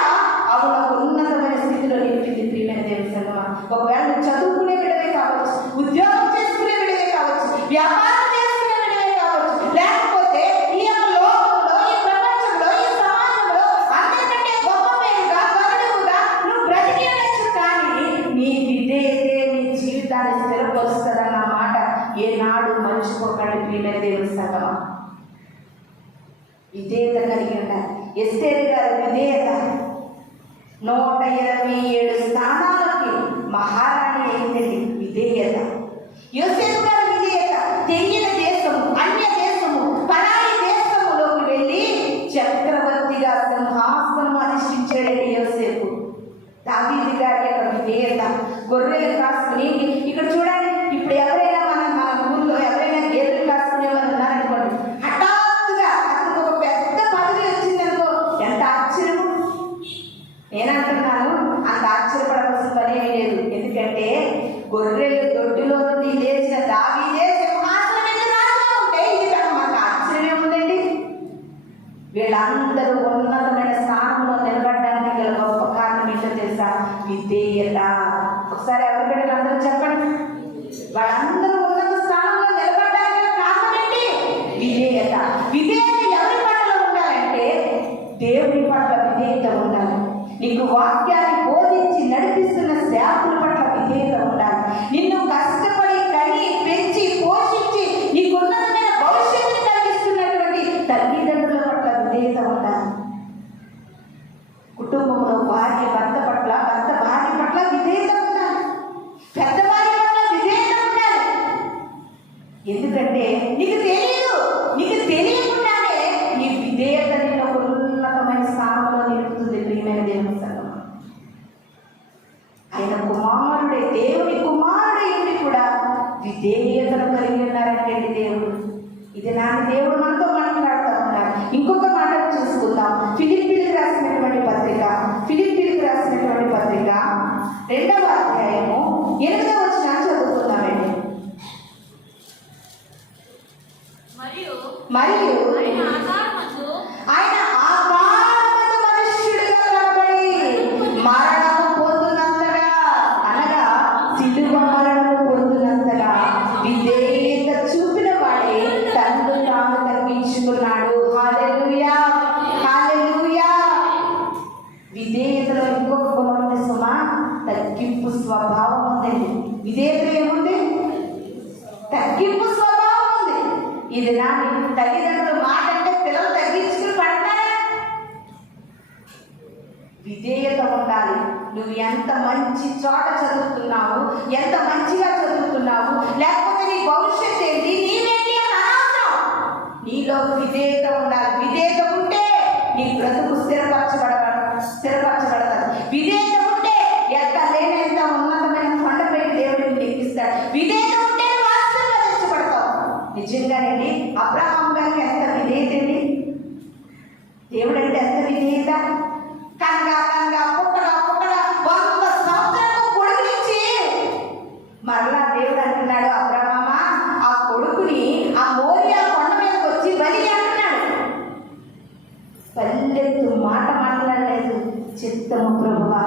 ఆవిడ ఉన్నతమైన స్థితిలో నిలిపింది. ప్రియమైన దేవుని సంగమా, ఒకవేళ నువ్వు చదువుకునే విడవే కావచ్చు, ఉద్యోగం చేసుకునే విడవే కావచ్చు, వ్యాపారం చేసుకునే విడవే కావచ్చు, లేకపోతే ఈ యొక్క లోకంలో, ఈ ప్రపంచంలో, ఈ సమాజంలో అందరికంటే గొప్ప పేరుగా గౌరవుగా నువ్వు బ్రతికి ఉండొచ్చు. కానీ నీ విధేయతే నీ జీవితాన్ని స్థిరపరుస్తుందన్న మాట ఏనాడు మర్చిపోకండి. ప్రియమైన దేవుని సంగమా, విధేయత కలిగి ఉండాలి. ఎస్తేరు గారి విధేయత 127 స్థానాలకి మహారాణి అయిందండి. విధేయత. యోసేపు గారి విధేయత. తెలియని దేశము, అన్య దేశము, పరాయి దేశములోకి వెళ్ళి చక్రవర్తిగా సింహాసనం అధిష్ఠించాడండి యోసేపు. దావీదు గారి యొక్క విధేయత. గొర్రెలు కాసుకుని, ఇక్కడ చూడండి, ఇప్పుడు ఎవరైనా మన ఊళ్ళో ఎవరైనా గేదెలు కాసుకునే వాళ్ళు ఉన్నారనుకోండి, హఠాత్తుగా అతనికి ఒక పెద్ద పదవి వచ్చిందనుకో, ఎంత ఆశ్చర్యము. నేనంటున్నాను, అంత ఆశ్చర్యపడవలసిన పని ఏమీ లేదు. ఎందుకంటే గొర్రెలు దొడ్డిలో నుండి లేచిన దావీదే సింహాసనం మీద రాజుగా ఉంటే ఇది మనకు ఆశ్చర్యం ఏముందండి? వీళ్ళందరూ ఉన్నతమైన స్థానంలో నిలబడడానికి గల గొప్ప కారణం ఏంటో తెలుసా? విధేయత. ఒకసారి ఎవరి బిడ్డలు అందరూ చెప్పండి. వాళ్ళందరూ ఉన్నత స్థానంలో నిలబడడానికి గల కారణం ఏంటి? విధేయత. విధేయత ఎవరి పట్ల ఉండాలంటే దేవుని పట్ల విధేయత ఉండాలి. నీకు వాక్యాన్ని బోధించి నడిపిస్తున్న సేవకుల పట్ల విధేయత ఉండాలి. నిన్ను కష్టపడి కని పెంచి పోషించి నీకు ఉన్నతమైన భవిష్యత్తుని కలిగిస్తున్నటువంటి తల్లిదండ్రుల పట్ల విధేయత ఉండాలి. కుటుంబంలో భార్య భర్త పట్ల, భర్త భార్య పట్ల విధేయత ఉండాలి. పెద్ద భార్య పట్ల విధేయత ఉండాలి. ఎందుకంటే నీకు తెలియకుండానే నీ విధేయత నిన్ను ఒక ఉన్నతమైన స్థానంలో నిలుపుతుంది. ప్రియమైన దేవుని సంగమా, ఆయన కుమారుడే, దేవుని కుమారుడే ఇవి కూడా విధేయతను కలిగి ఉన్నారంటే దేవుడు. ఇది నాని దేవుడు మనతో మాట్లాడుతూ ఉన్నారు. ఇంకొక మాట చూసుకుందాం. ఫిలిప్పీలకు రాసినటువంటి పత్రిక 2వ అధ్యాయము 8వ వచనం చదువుతున్నామండి. మరియు ఆయన ఆకారమందు మనుష్యుడిగా కనబడి మరణము పొందినంతగా, అనగా సిలువ మరణము పొందినంతగా విధేయత చూపిన వాడే తనను తాను తగ్గించుకున్నాడు. హల్లెలూయా, హల్లెలూయా. విధేయతలో ఇంకొక గుణం ఉంది సుమా, తగ్గింపు స్వభావం ఉందండి. విధేయత ఏముంది? తగ్గింపు స్వభావం ఉంది. ఇది నా తల్లిదండ్రులు మాట అంటే పిల్లలు తగ్గించుకుని పడతారా? విధేయత ఉండాలి. నువ్వు ఎంత మంచి చోట చదువుతున్నావు, ఎంత మంచిగా చదువుతున్నావు, లేకపోతే నీ భవిష్యత్తు ఏంటి, నీవేంటి అని అనవసరం. నీలో విధేయత ఉండాలి. విధేయత ఉంటే నీ బ్రతుకు స్థిరపరచబడతాడు. విధేయత ఉంటే ఎక్కలేనంత ఉన్నతమైన కొండపైకి దేవుడిని లెక్కిస్తాడు. విధేయత ఉంటే నువ్వు ఆశీర్వదించబడతావు. నిజంగానండి, అబ్రహాం గారికి ఎంత విధేయత అండి. దేవుడు అంటే ఎంత విధేయత. కనగా పుట్టగా 100 సంవత్సరాలకు కొడుకునిచ్చి మరలా దేవుడు అంటున్నాడు, అబ్రహామా ఆ కొడుకుని ఆ మోరియా కొండ మీదకి వచ్చి బలి అంటున్నాడు. పల్లెత్తు మాట మాట్లాడలేదు. చిత్తము ప్రభువా,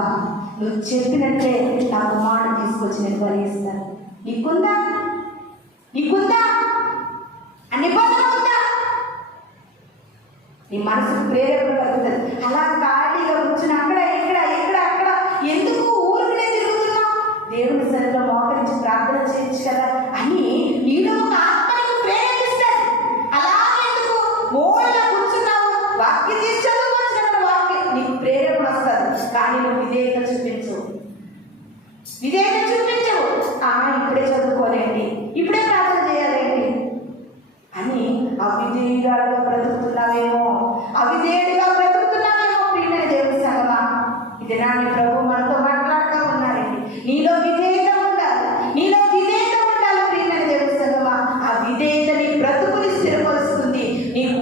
నువ్వు చెప్పినట్లే నా కుమారుడు తీసుకొచ్చి నేను బలి ఇస్తాను. నీకుందా ఆ నిబంధన ఉందా? నీ మనసుకు ప్రేరేపణ కలుగుతుంది. అలా ఖాళీగా కూర్చుని అక్కడ అక్కడ ఎందుకు ఊరికనే తిరుగుతున్నావు? దేవుని సరిగ్గా మోకరించి ప్రార్థన చేయొచ్చు కదా అని నీలో ఒక ఆత్మని ప్రేరేపిస్తాడు. అలాగెందుకు మూల కూర్చున్నావు? వాక్యం తీసి చదువుకోవచ్చు కదా, వాక్యం నీకు ప్రేరేపణ వస్తుంది. కానీ నువ్వు విధేయత చూపించవు. ఇప్పుడే చదువుకోలేండి, ఇప్పుడే ప్రార్థన చేయాలేంటి అని అవిధేయుడిగా బ్రతుకుతున్నావేమో, ప్రియమైన దేవుని సంగమా. ఇది నా ప్రభు మనతో మాట్లాడుతూ ఉన్నారండి. నీలో విధేయత ఉండాలి. ప్రియమైన దేవుని సంగమా. ఆ విధేయత నీ బ్రతుకుని స్థిరపరుస్తుంది. నీకు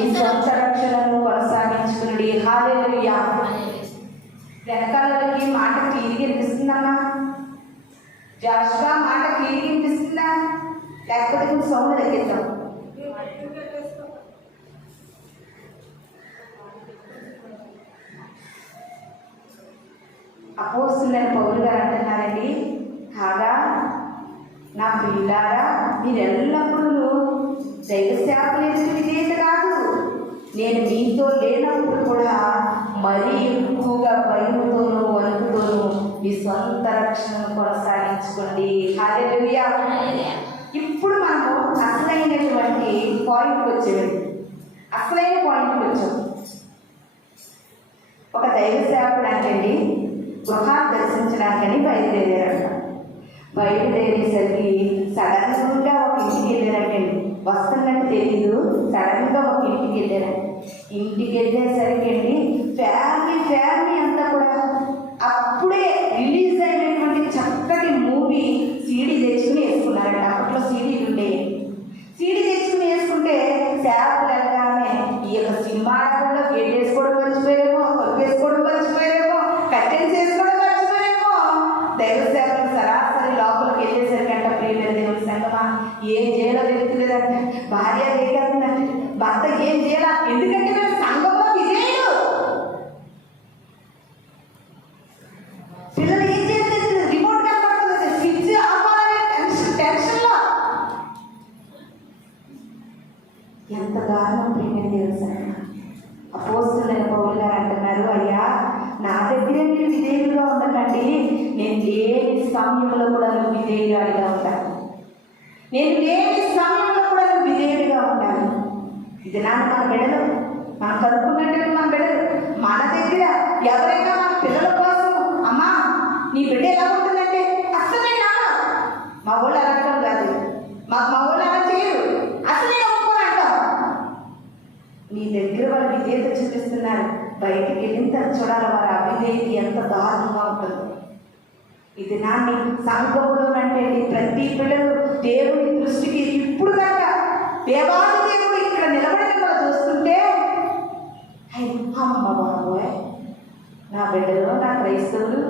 మీ సొంత రక్షణను కొనసాగించుకుని. హల్లెలూయా. వెనకాలకి మాట క్లియర్గా వినిపిస్తుందమ్మా? జాషువా మాట క్లియర్గా వినిపిస్తుందా? లేకపోతే కొంచెం సౌండ్ తగ్గిద్దాం. అపోస్తలుడైన పౌలు గారు అంటున్నారండి, కాగా నా ప్రియులారా, మీరెల్లప్పుడూ దైవ సేవకులకు విధేయత కాదు, నేను మీతో లేనప్పుడు కూడా మరీ ఎక్కువగా భయంతోనూ వణుకుతోనూ మీ సొంత రక్షణను కొనసాగించుకోండి. హల్లెలూయా. ఇప్పుడు మనము అసలైనటువంటి పాయింట్కి వచ్చేది. అసలైన పాయింట్కి వచ్చాం. ఒక దైవ సేవకుడు అంటండి గృహాన్ని దర్శించడానికని బయలుదేరారంట. బయలుదేరేసరికి సడన్గా ఒక ఇంటికి వెళ్ళారంటండి. వస్తున్నట్టు తెలీదు, సడన్గా ఒక ఇంటికి వెళ్ళారండి. ఇంటికి వెళ్ళేసరికి అండి ఫ్యామిలీ అంతా కూడా అప్పుడే రిలీజ్ అయినటువంటి చక్కటి మూవీ సీడీ తెచ్చుకుని వేసుకున్నారంట. అప్పట్లో సీడీలు ఉండేవి. సీడీ తెచ్చుకుని వేసుకుంటే సేవకులు వెళ్ళగానే ఈ యొక్క సినిమా ఆటల్లో గేట్ వేసుకోవడం మర్చిపోయారేమో, కొలుపు వేసుకోవడం మర్చిపోయారేమో, కట్టెలు చేసుకోవడం మర్చిపోయారేమో. దైవ సేవకులు సరాసరి లోపలికి వెళ్ళేసరికి అంట, ప్రియమైన దేవుని సంగమా, ఏం చేయాలో తెలుస్తుందంటే భార్య వేగంటే భర్త ఏం చేయాలా, ఎందుకంటే మేము సంఘంలో విధేయుడు. పిల్లలు ఏం చేయాలి, రిమోట్ కనపడుతుంది, స్విచ్ ఆపాలని టెన్షన్లో. ఎంత దారుణం ప్రియమైన దేవుని సంగమా. అపోస్తలుడైన పౌలు గారు అంటున్నారు, అయ్యా నా దగ్గరే మీరు విధేయులుగా ఉండకండి, నేను లేని సమయంలో కూడా నువ్వు విధేయుడిగా ఉంటాను, నేను లేని సమయంలో కూడా నువ్వు విధేయుడిగా ఉంటాను. ఇది నాన్న మన బిడ్డలు మనం కనుక్కున్నట్టు మన బిడ్డలు మన దగ్గర ఎవరైనా మన పిల్లల కోసం అమ్మా నీ బిడ్డ ఎలా ఉంటుందంటే అసలే నాన్న మా వాళ్ళు అనటం కాదు, మా వాళ్ళు అలా చేయరు, అసలే ఒప్పుకొని అంటాం. నీ దగ్గర వాళ్ళు విధేయత చూపిస్తున్నారు, బయటికి వెళ్ళిన తర్వాత చూడాలి వారి అవిధేయత ఎంత దారుణంగా ఉంటుందో. ఇది నాన్ని సంఘంలో అంటే ప్రతి పిల్లలు దేవుని దృష్టికి ఇప్పుడు కనుక దేవాది దేవుడు ఇక్కడ నిలబడిన వాళ్ళు చూస్తుంటే అమ్మ బాబోయ్ నా బిడ్డలు నా క్రైస్తవులు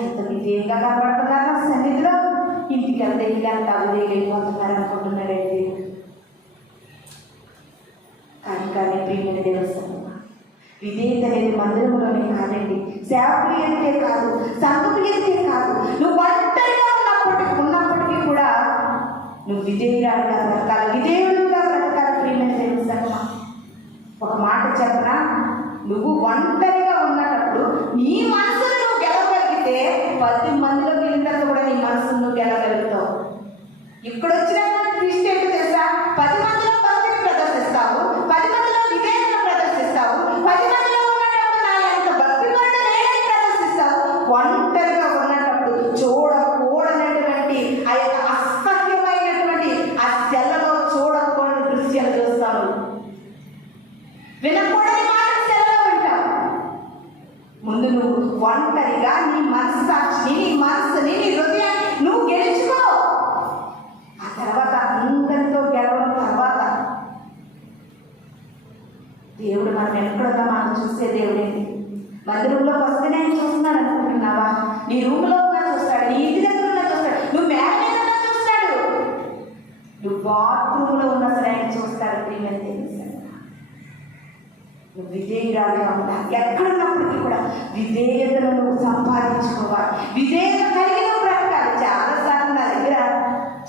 ఎంత విధేయంగా కనబడుతున్నారు నా సన్నిధిలో, ఇంటికి వెళ్తే ఎంత అవిధేయులైపోతున్నారు అనుకుంటున్నారండి. కానీ ప్రియమైన దేవస్థానం విధేయత అనేది మందిరంలోనే కాదండి, సేవకులు ఎదిగే కాదు, సంఘం ఎదిగే కాదు, నువ్వు ఒంటరిగా ఉన్నప్పటికీ కూడా నువ్వు విధేయురాలుగా బ్రతకాలి, విధేయులుగా బ్రతకాలి. ప్రియమైన దేవుని సంగమా, ఒక మాట చెప్పనా, నువ్వు ఒంటరిగా ఉన్నప్పుడు నీ మనసును నువ్వు గెలవగలిగితే 10 మందిలో వెళ్ళిన తర్వాత కూడా నీ మనసును నువ్వు గెలవగలుగుతావు. ఇక్కడ వచ్చిన ట్విస్ట్ ఏంటో తెలుసా, 10 మందిలో భక్తిని ప్రదర్శిస్తావు, 10 మందిలో విధేయతను ప్రదర్శిస్తావు, 10 మందిలో ఉన్నప్పుడు నా ఎంత భక్తి పరుడు లేడని ప్రదర్శిస్తావు. ఒంటరిగా ఉన్నప్పుడు చూడకూడనటువంటి ఆ యొక్క అసహ్యమైనటువంటి ఆ సెల్లలో చూడకూడని దృశ్యాలు చూస్తావు, వినకూడని మాట సెలలో వింటావు. ముందు నువ్వు ఒంటరిగా నీ మనస్సాక్షిని, నీ మనస్సుని, నీ హృదయాన్ని నువ్వు గెలుచుకో. ఆ తర్వాత అందరితో గెలవడం తర్వాత దేవుడు మనం ఎక్కడున్నా మనం చూసే దేవుడేంటి. మందిరంలోకి వస్తేనే ఆయన చూస్తున్నాడు అనుకుంటున్నావా? నీ రూమ్లో ఉన్నా చూస్తాడు, నీ ఇంటి దగ్గర ఉన్నా చూస్తాడు, నువ్వు మేడ మీద ఉన్నా చూస్తాడు, నువ్వు బాత్రూంలో ఉన్నా సరే ఆయన చూస్తాడు. ప్రియమైన దేవుని సంగమా, నువ్వు విధేయురాలుగా ఉండాలి. ఎక్కడున్నప్పటికీ కూడా విధేయతను నువ్వు సంపాదించుకోవాలి, విధేయత కలిగి నువ్వు బ్రతకాలి. చాలాసార్లు నా దగ్గర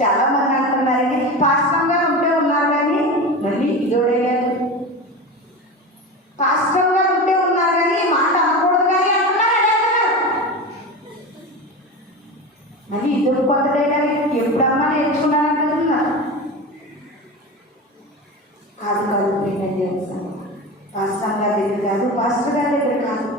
చాలా మంది అంటున్నారండి, పాస్టంగా ఉంటే ఉన్నారు కానీ మళ్ళీ ఇదోడయ్యారు, పాస్టంగా ఉంటే ఉన్నారు కానీ మాట అనకూడదు కానీ అంటున్నారు. మళ్ళీ ఇద్దరు కొత్తదే కానీ ఎప్పుడమ్మా నేర్చుకున్నానంటున్నారు. కాదు ప్రియమైన దేవుని సంగమా, పాస్టర్ గారి దగ్గర కాదు, పాస్టర్ గారి దగ్గర కాదు,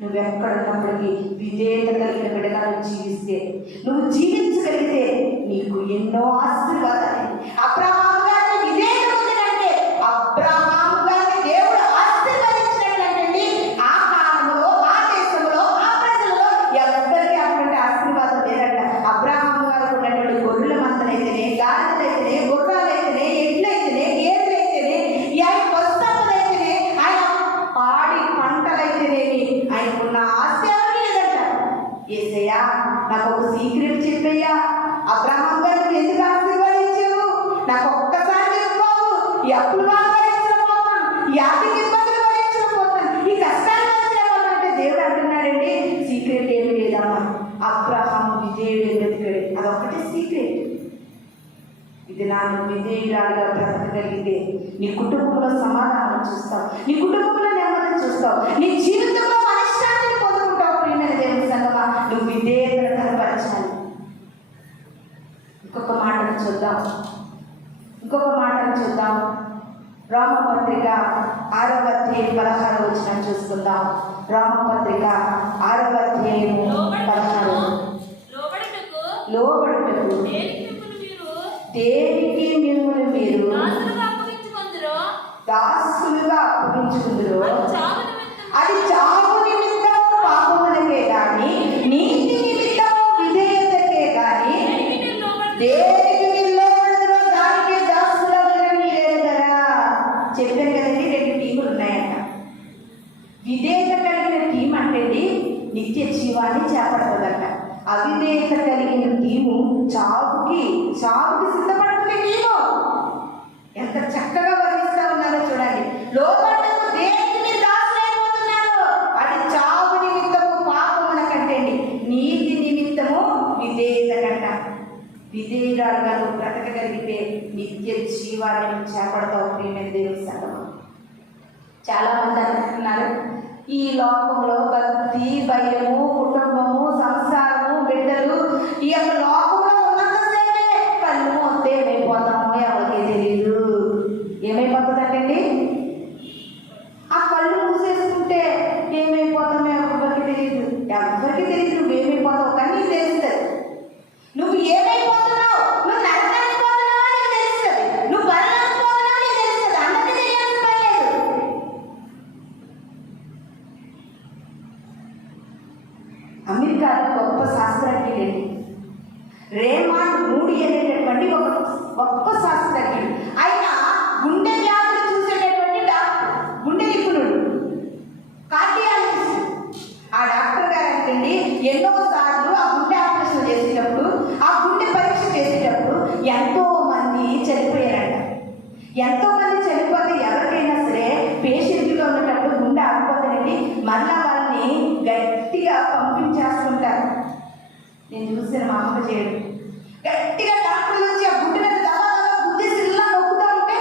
నువ్వు ఎక్కడున్నప్పటికీ విధేయత కలిగిన బిడ్డగా నువ్వు జీవిస్తే, నువ్వు జీవించగలిగితే నీకు ఎన్నో ఆశీర్వాదాలు. అబ్రహాము గారిని విధేయత ఉందంటే అబ్రహాము గారిని దేవుడు ఆశీర్వదించినట్లంటే ఆ కాలంలో, ఆ దేశంలో, ఆ ప్రజలలో ఎవరికి అటువంటి ఆశీర్వాదం లేదంట. అబ్రహాము గారికి ఉన్నటువంటి గొర్రెల మందలైతేనే, గాడిదలైతేనే, గుర్రాలైతేనే, ఎడ్లైతేనే, గేదెలైతేనే, ఈ వస్తా ఈ అప్పులు భరించలేకపోతున్నాను, ఈ ఆర్థిక ఇబ్బందులు భరించలేకపోతున్నాను, ఈ కష్టాలు భరించలేకపోతున్నాను అంటే దేవుడు అంటున్నాడండి సీక్రెట్ ఏమి లేదమ్మా. అబ్రహాము విధేయుడు బ్రతికాడు, అదొక్కటే సీక్రెట్. ఇది నాకు విధేయురాలుగా బ్రతకగలిగితే నీ కుటుంబంలో సమాధానం చూస్తావు, నీ కుటుంబంలో నెమ్మది చూస్తావు, నీ జీవితంలో మనశ్శాంతిని పొందుకుంటావు. ప్రియమైన దేవుని సంగమా, నువ్వు విధేయతను కనపరచాలి. ఇంకొక మాటను చూద్దాం. రోమపత్రిక 6వ అధ్యాయం 16వ వచనం చూసుకుందాం. రోమపత్రిక 6వ అధ్యాయం 16. లోబడుటకు దేనికి మిమ్మల్ని మీరు దాసులుగా అప్పగించుకుందరో అది చావు నిమిత్తము పాపములకే గాని నీతి నిమిత్తము విధేయతకే గాని దేనికి మీరు లోబడుదురో దానికే దాసులగురని లేదు కదా. చెప్పాను కదండి, 2 టీములు ఉన్నాయంట. విధేయత కలిగిన టీం అంటే నిత్య జీవాన్ని చేపడుతుందట. అవిధేయత కలిగిన టీము చావుకి సిద్ధపడుతున్న టీము. ఎంత చక్కగా వర్ణిస్తా ఉన్నారో చూడండి. లోబడుటకు దేనికి మీరు దాసులైపోతున్నారు, అది చావు నిమిత్తము పాపముల కంటే నీతి నిమిత్తము విధేయత కంట. విధేయురాలుగా నువ్వు బ్రతకగలిగితే నిత్య జీవాన్ని చేపడతావు. ప్రియమైన దేవుని సంగమా, చాలా మంది అనుకుంటున్నారు ఈ లోకంలో భక్తి, భయము, కుటుంబము, సంసారము, బిడ్డలు ఈ యొక్క లోకంలో ఉన్నంతసేపే కళ్ళు వస్తే ఏమైపోతామో ఎవరికి తెలియదు. ఏమైపోతుందంటండి, ఆ కళ్ళు మూసేసుకుంటే ఏమైపోతామో ఎవరికి తెలియదు. నువ్వేమైపోతావు కానీ నీకు తెలుస్తుంది. నువ్వు ఏమైపోతున్నావు, నువ్వు నరకానికి పోతున్నావా నీకు తెలుస్తుంది, నువ్వు పరలోకానికి పోతున్నావా నీకు తెలుస్తుంది. అందరికీ తెలియాల్సిన పని లేదు. అమెరికాలో గొప్ప శాస్త్రజ్ఞుడు రేమాండ్ మూడీ అనేటటువంటి ఒక గొప్ప శాస్త్రజ్ఞుడు. ఆయన గుండె వ్యాధులు చూసేటటువంటి డాక్టర్, గుండె నిపుణుడు, కార్డియాలజిస్ట్. ఆ డాక్టర్ గారు అంటే ఎన్నోసార్లు ఆ గుండె ఆపరేషన్ చేసేటప్పుడు, ఆ గుండె పరీక్ష చేసేటప్పుడు ఎంతో మంది చనిపోయారంట. ఎంతో మంది చనిపోతే ఎవరికైనా సరే పేషెంట్గా ఉన్నప్పుడు గుండె ఆగిపోతానండి, మళ్ళా వాళ్ళని గట్టిగా పంపించేస్తుంటారు. నేను చూసిన మా అమ్మ చేయడం, గట్టిగా డాక్టర్లు వచ్చి ఆ గుండె మీద దబాదబా గుద్దేసి ఇలా నొక్కుతూ ఉంటే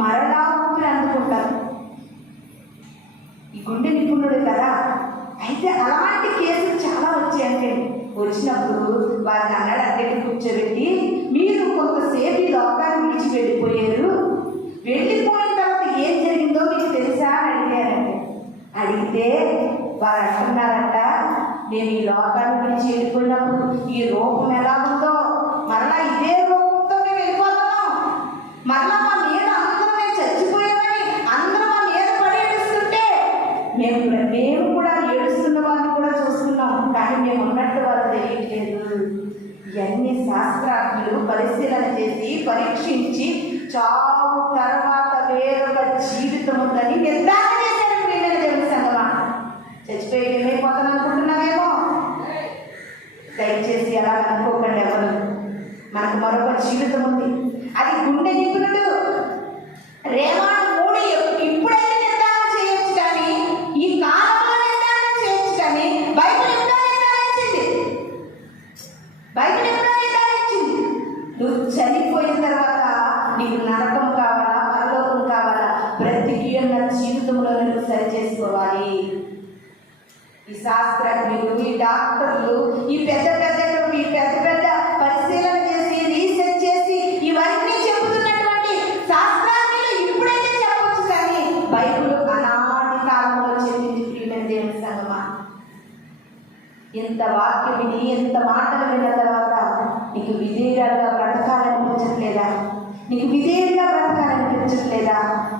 మరలా ఊపిరి అందుకుంటారు. ఈ గుండె నిపుణుడు కదా. అయితే అలాంటి కేసులు చాలా వచ్చాయంటే వచ్చినప్పుడు వారిని అన్నాడు అక్కడికి కూర్చోబెట్టి, మీరు కొంతసేపు ఈ లోకాన్ని విడిచి వెళ్ళిపోయారు, వెళ్ళిపోయిన తర్వాత ఏం జరిగిందో మీకు తెలుసా అని అడిగారంటే, అడిగితే వారు అంటున్నారంట, మేము ఈ లోకాన్ని విడిచి వెళ్ళిపోయినప్పుడు ఈ రూపం ఎలా ఉందో మరలా ఇదే రూపంతో మేము వెళ్ళిపోతున్నాం. మరలా మా మీద అందరూ మేము చచ్చిపోయామని అందరూ మా మీద పడి ఏడుస్తుంటే మేము కూడా ఏడుస్తున్న వారిని కూడా చూస్తున్నాం, కానీ మేము ఉన్నట్టు వారు తెలియట్లేదు. ఇవన్నీ శాస్త్రజ్ఞులు పరిశీలన చేసి పరీక్షించి చావు తర్వాత వేరొక జీవితం ఉందని నిర్ధారణ చేశారు. ప్రియమైన దేవుని సంగమా, చచ్చిపోయి ఏమైపోతాను అనుకుంటున్నావేమో, దయచేసి అలా అనుకోకండి ఎవరు. మనకు మరొక జీవితం ఉంది. అది గుండె నిపుణుడు రేమాండ్ మూడీ ఇప్పుడైతే నిర్ధారణ చేయొచ్చు, కానీ ఈ కాలంలో నిర్ధారణ చేయొచ్చు, కానీ బైబిల్ ఎప్పుడో నిర్ధారించింది. నువ్వు చనిపోయిన తర్వాత నీకు నరకం కావాలా, పరలోకం కావాలా, బ్రతికి ఉన్న జీవితంలో నువ్వు సరి చేసుకోవాలి. ఈ శాస్త్రజ్ఞులు, ఈ డాక్టర్లు, ఈ పెద్ద పరిశీలన చేసి రీసెర్చ్ చేసి ఇవన్నీ చెబుతున్నటువంటి శాస్త్రాజ్ఞులు ఇప్పుడైతే చెప్పొచ్చు, కానీ బైబిల్ అనాది కాలంలో చెప్పింది. ప్రియమైన దేవుని సంగమా, ఎంత వాక్యం విని, ఎంత మాటలు విన్న తర్వాత నీకు విధేయురాలుగా బ్రతకాలనిపించట్లేదా? నీకు విధేయుడిగా బ్రతకాలనిపించట్లేదా?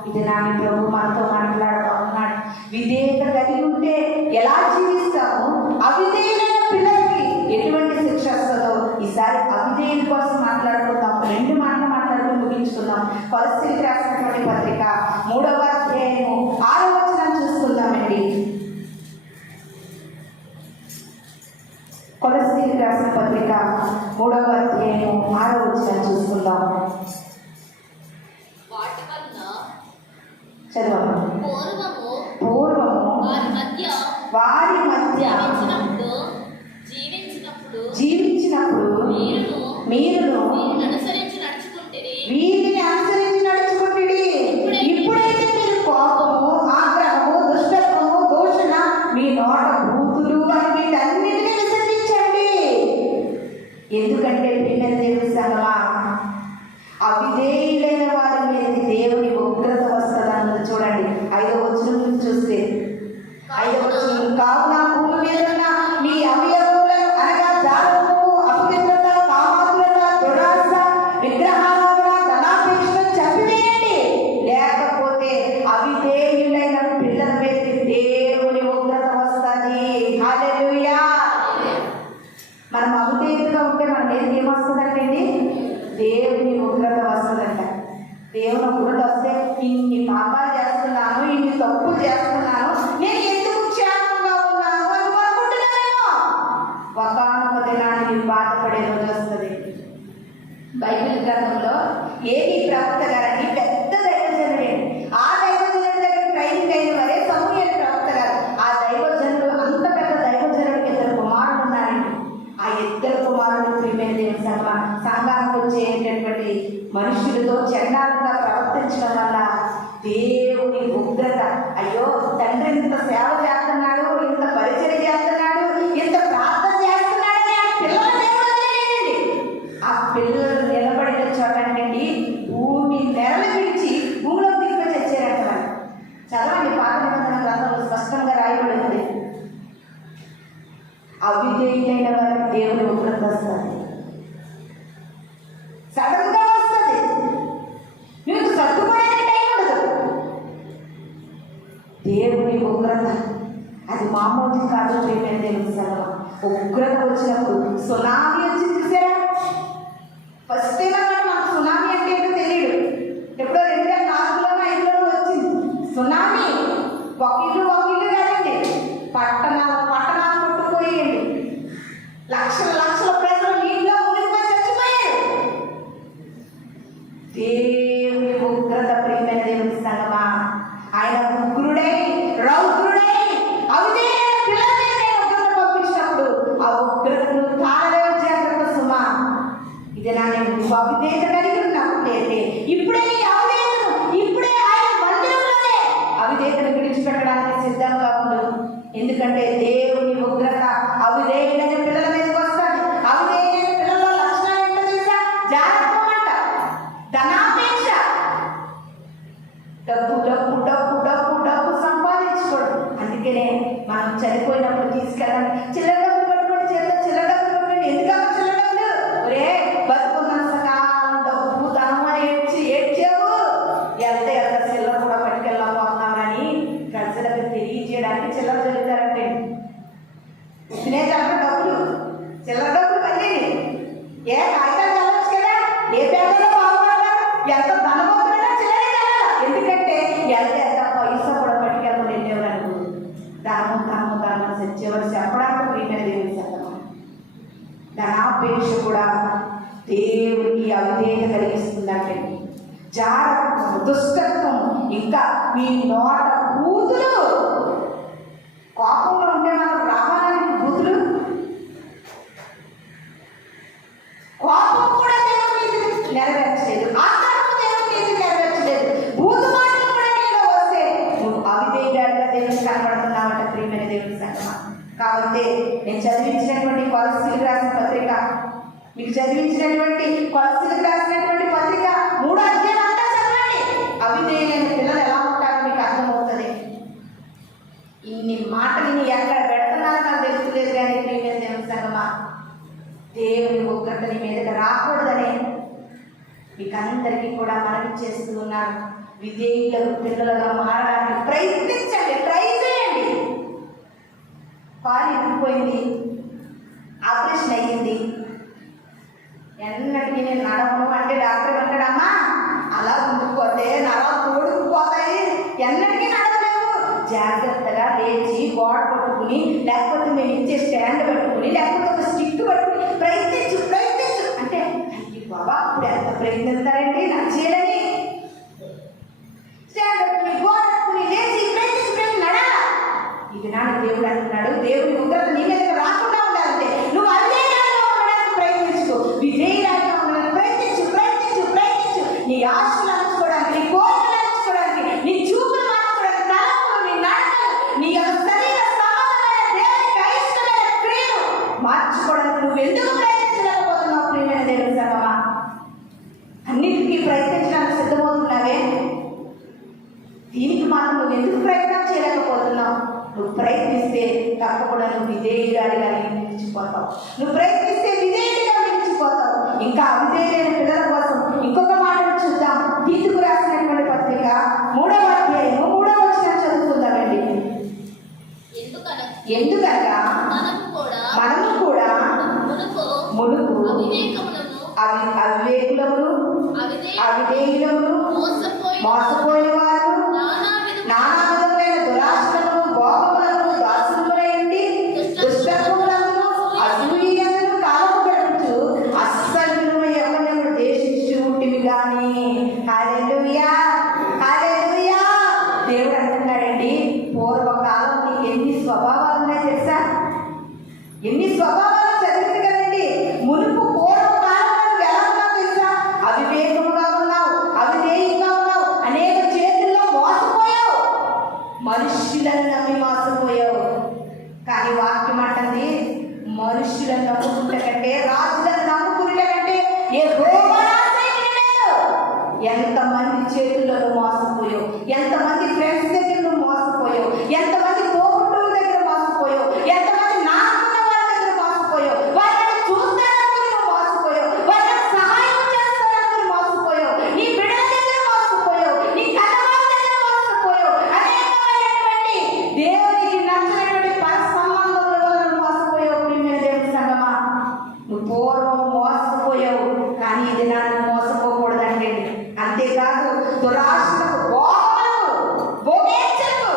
ఇది నా ప్రభు మనతో మాట్లాడుతూ ఉన్నాడు. విధేయత కలిగి ఉంటే ఎలా జీవిస్తాము, అవిధేయులైన పిల్లలకి ఎటువంటి శిక్ష వస్తుందో ఈసారి అవిధేయుల కోసం మాట్లాడుకుందాం. 2 మాటలు మాట్లాడుకుని ముగించుకుందాం. కొలస్సీలకు రాసినటువంటి పత్రిక 3వ అధ్యాయము 6వ వచనం చూసుకుందామండి. కొలస్సీలకు రాసిన పత్రిక 3వ అధ్యాయము 6వ వచనం చూసుకుందాం. వాటికన్నా చదవమ్మా. పూర్వము పూర్వము వారి మధ్య జీవించినప్పుడు జీవించినప్పుడు మీరును వీరిని అనుసరించి నడుచుకుంటేనే వీటిని అనుసరించి నడుచుకుంటుడి. ఇప్పుడైతే మీరు కోపము, ఆగ్రహము, దుష్టత్వము, దూషణ, మీ నోట బూతులు అని వీటన్నిటిని విసర్జించండి. ఎందుకంటే పిల్లల దేవుని సంగమా, అవిధేయులైన వారి మీద దేవుని ఉగ్రత వస్తుందన్నది చూడండి. 5వ వచనం నుంచి చూస్తే 5వ వచనం, కావున భూమి మీద ఉన్న మీ అవయవములను అనగా జారత్వము, అపవిత్రత, కామాతురత, దురాశ, విగ్రహారాధన, ధనాపేక్షను చంపివేయండి. లేకపోతే అవిధేయులైన పిల్లల మీద దేవుని ఉగ్రత వస్తుంది. హల్లెలూయా. మనం అవిధేయులుగా ఉంటే మన మీద ఏమొస్తుందంటే దేవుని ఉగ్రత వస్తుందంట. దేవుని ఉగ్రత వస్తే ఇన్ని పాపాలు చేస్తున్నాను, ఇన్ని తప్పులు చేస్తున్నాను, నేను ఎందుకు క్షేమంగా ఉన్నాను అని అనుకుంటున్నానేమో. ఒకానొక దినాన్ని బాధపడే రోజు వస్తుంది. బైబిల్ గ్రంథంలో ఏది ప్రవక్త గారని పెద్ద దైవజనుడే. ఆ దైవజనుడి దగ్గర ట్రైనింగ్ అయిన వారే సమూయేలు ప్రవక్త గారు. ఆ దైవజనుడు, అంత పెద్ద దైవజనుడికి 2 కుమారులు ఉన్నారండి. ఆ 2 కుమారులు ప్రియమైన దేవుని సంఘానికి వచ్చేటటువంటి మనుషులతో చండాలంగా ప్రవర్తించడం వల్ల దేవుని ఉగ్రత, అయ్యో తండ్రి ఇంత సేవ చేస్తున్నాడు, ఇంత పరిచయం చేస్తున్నాడు, ఇంత ప్రార్థన చేస్తున్నాడని ఆ పిల్లల దేవుడు వదిలేయండి. ఆ పిల్లలు నిలబడిన చోటండి భూమి నెరలు పిలిచి భూమిలో దిక్కు తెచ్చారంట. వాళ్ళు చదవండి, పాత నిబంధన గ్రంథంలో స్పష్టంగా రాయబడింది. అవిధేయులైన వారికి దేవుని ఉగ్రత వస్తుంది. సడన్గా వస్తుంది. నీకు సర్దుకోవడానికి టైం ఉండదు. దేవుని ఉగ్రత అది మామూలు కాదు. ప్రియమైన దేవుని సంగమా, ఉగ్రత వచ్చినప్పుడు సునామీ వచ్చి చూసారా? ఫస్ట్ టైం అన్నమాట మాకు సునామీ అంటే ఏంటో తెలియదు. ఎప్పుడో 2004లోనో 2005లోనో వచ్చింది సునామీ. ఒక ఇల్లు కాదండి, పట్టణాలు కొట్టుకుపోయండి. లక్షల ప్రజలు నీటిలో మునిగిపోయి చచ్చిపోయారు. దేవుని ఉగ్రత ప్రియమైన దేవుని సంగమా, ఆయన ఉగ్రుడై రౌద్రుడై అవిధేయులైన పిల్లల మీద ఉగ్రత పంపించినప్పుడు ఆ ఉగ్రతను తాళలేవు. జాగ్రత్త సుమా. ఇది నా నేను అవిధేయత కలిగి ఉన్నప్పుడైతే ఇప్పుడే నీ అవిధేయతను, ఇప్పుడే ఆయన మందిరంలోనే అవిధేయతను విడిచిపెట్టడానికి సిద్ధంగా ఉండు. ఎందుకంటే దేవుని ఉగ్రత అవిధేయులైన పిల్లల మీదకి వస్తుంది. అవిధేయులైన పిల్లల లక్షణాలు ఏంటో తెలుసా? జాగ్రత్త అంట, ధనాపేక్ష, డబ్బు డబ్బు డబ్బు డబ్బు డబ్బు సంపాదించుకోవడం. అందుకనే మనం చనిపోయినప్పుడు తీసుకెళ్ళాలి. చిల్లర డబ్బులు పట్టుకోండి, చేతిలో చిల్లర డబ్బులు పట్టుకోండి. ఎందుకమ్మా చిల్లర డబ్బులు? ఒరే బతుకున్నంత కాలం డబ్బు ధనం అని ఏడ్చావు, వెళ్తే చిల్లర కూడా పట్టుకెళ్ళకపోతున్నామని ప్రజలకు తెలియజేయడానికి చిల్లర జరుగుతారంటే తినేదాకా డబ్బులు, చిల్లర డబ్బులు మళ్ళీ ఏ కాగితాలు చదవచ్చు కదా, ఏ పేదలో బాగుపడతారు, ఎంత ధనవంతుడైనా చిల్లరే కదా. ఎందుకంటే వెళ్తే ఎంత పైసా కూడా పట్టుకెళ్ళకుండా వెళ్ళేవారు. ధనము సత్యవరు చెప్పడానికి ప్రియమైన దేవుని సంగమా, ధనాపేక్ష కూడా దేవునికి అవిధేయత కలిగిస్తుందంటే. జాగ్రత్త, దుష్టత్వం, ఇంకా మీ నోట బూతులు. కోపంలో ఉంటే మనం రావాలని బూతులు, కోపం కూడా దేవుని నెరవేర్చలేదు, ఆగ్రహం దేవుని నెరవేర్చలేదు, బూతు మాటలు కూడా నీలో వస్తే నువ్వు అవిధేయుడిగా దేవుని కనబడుతున్నావంట ప్రియమైన దేవుని సంగమా. కాబట్టి నేను చదివించినటువంటి కొలస్సీలకు రాసిన పత్రిక, మీకు చదివించినటువంటి కొలస్సీలకు రాసినటువంటి పత్రిక 3వ అధ్యాయం అంతా చదవండి. అవిధేయులైన పిల్లలు ఎలా ఉంటారో మీకు అర్థమవుతుంది. ఇన్ని మాటలు ఎక్కడ పెడుతున్నారో నాకు తెలుసులేదు. కానీ ప్రియమైన దేవుని సంగమా, దేవుని ఉగ్రతని మీదకి రాకూడదని మీకు అందరికీ కూడా మనవి చేస్తూ ఉన్నాను. విధేయులకు పిల్లలుగా మారడానికి ప్రయత్నించండి, ట్రై చేయండి. పాలు ఇరిగిపోయింది, ఆపరేషన్ అయ్యింది, ఎన్నటికీ నేను నడవను అంటే డాక్టర్ అంటాడమ్మా అలా ఉండిపోతే నరాలు తోడుకుపోతాయి, ఎన్నటికీ నడవలేవు. జాగ్రత్తగా లేచి గోడ పట్టుకుని, లేకపోతే మేము ఇచ్చే స్టాండ్ పట్టుకుని, లేకపోతే ఒక స్టిక్ పట్టుకుని ప్రయత్నించు అంటే అయ్యి బాబా ఇప్పుడు ఎంత ప్రయత్నిస్తారండి నాకు చేయాలని. స్టాండ్ పట్టుకుని గోడ దీనికి మాత్రం నువ్వు ఎందుకు ప్రయత్నం చేయలేకపోతున్నావు? నువ్వు ప్రయత్నిస్తే తప్పకుండా నువ్వు విధేయురాలిగా నిలిచిపోతావు. నువ్వు ప్రయత్నిస్తే విధేయుడిగా నిలిచిపోతావు. ఇంకా అవిధేయులైన పిల్లల కోసం ఇంకొక మాటను చూద్దాం. తీతుకు రాసినటువంటి పత్రిక 3వ అధ్యాయము 3వ వచనం చదువుకుందామండి. ఎందుకనగా మనము కూడా మునుపు అవివేకులమును అవిధేయులమును మోసపోయిన వారు నానా విధములైన దురాశలను భోగములను దాసులమై ఉండి దుష్టత్వములను అసూయలను కాలము గడుపుచు అస్సలు ఎవరినెవరు దేశించి ఉంటివి కానీ. హల్లెలూయా, హల్లెలూయా. దేవుడు అంటున్నాడండి, పూర్వకాలం నీకు ఎన్ని స్వభావాలు ఉన్నాయి తెలుసా? ఎన్ని స్వభావాలు చదివింది కదండి. మునుపు పూర్వకాలంలో నువ్వు ఎలా ఉన్నావు తెలుసా? అవివేకముగా ఉన్నావు, అవిధేయంగా ఉన్నావు, అనేక చేతుల్లో మోసపోయావు, మనుష్యులను నమ్మి మోసపోయావు. కానీ వాక్యం అంటుంది, మనుష్యులను నమ్ముకుంటే కంటే రాజులను నమ్ముకుంటే కంటే ఎంతమంది చేతుల్లో మోసపోయావు, ఎంతమంది ఫ్రెండ్స్ దగ్గర నువ్వు మోసపోయావు, ఎంతమంది తోబుట్టువుల దగ్గర మోసపోయావు, ఎంతమంది నాకున్న వాళ్ళ దగ్గర మోసపోయావు, వాళ్ళని చూస్తాననుకుని నువ్వు మోసపోయావు, వాళ్ళకి సహాయం చేస్తాననుకుని మోసపోయావు, నీ బిడ్డల దగ్గర మోసపోయావు, నీ కన్నవాళ్ళ దగ్గర మోసపోయావు, అనేకమైనటువంటి దేవునికి నచ్చినటువంటి పర సంబంధముల వల్ల మోసపోయావు. ప్రియమైన దేవుని సంగమా, నువ్వు పూర్వం మోసపోయావు, కానీ ఇది నన్ను మోసపోకూడదండి. అంతేకాదు దురాశలకు భోగేచ్ఛలకు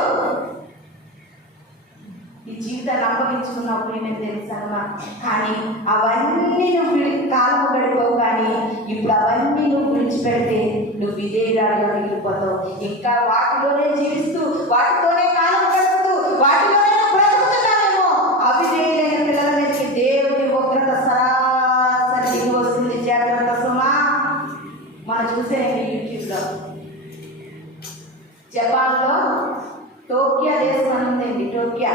ఈ జీవితాన్ని అప్పగించుకున్నప్పుడు నేను తెలుసమ్మా. కానీ అవన్నీ నువ్వు కాలము గడిపోవు. కానీ ఇప్పుడు అవన్నీ నువ్వు విడిచిపెడితే నువ్వు విధేయురాలుగా మిగిలిపోతావు. ఇంకా వాటిలోనే జీవిస్తూ వాటితోనే కాలము గడుపుతూ వాటిలోనే నువ్వు బ్రతుకుతున్నావేమో. అవిధేయులైన పిల్లల మీదకి దేవుని ఉగ్రత సరాసరి దిగి వస్తుంది. జాగ్రత్త సుమా. మనం చూసేయండి యూట్యూబ్లో, జపాన్లో టోక్యో దేశం అని ఉందండి. టోక్యో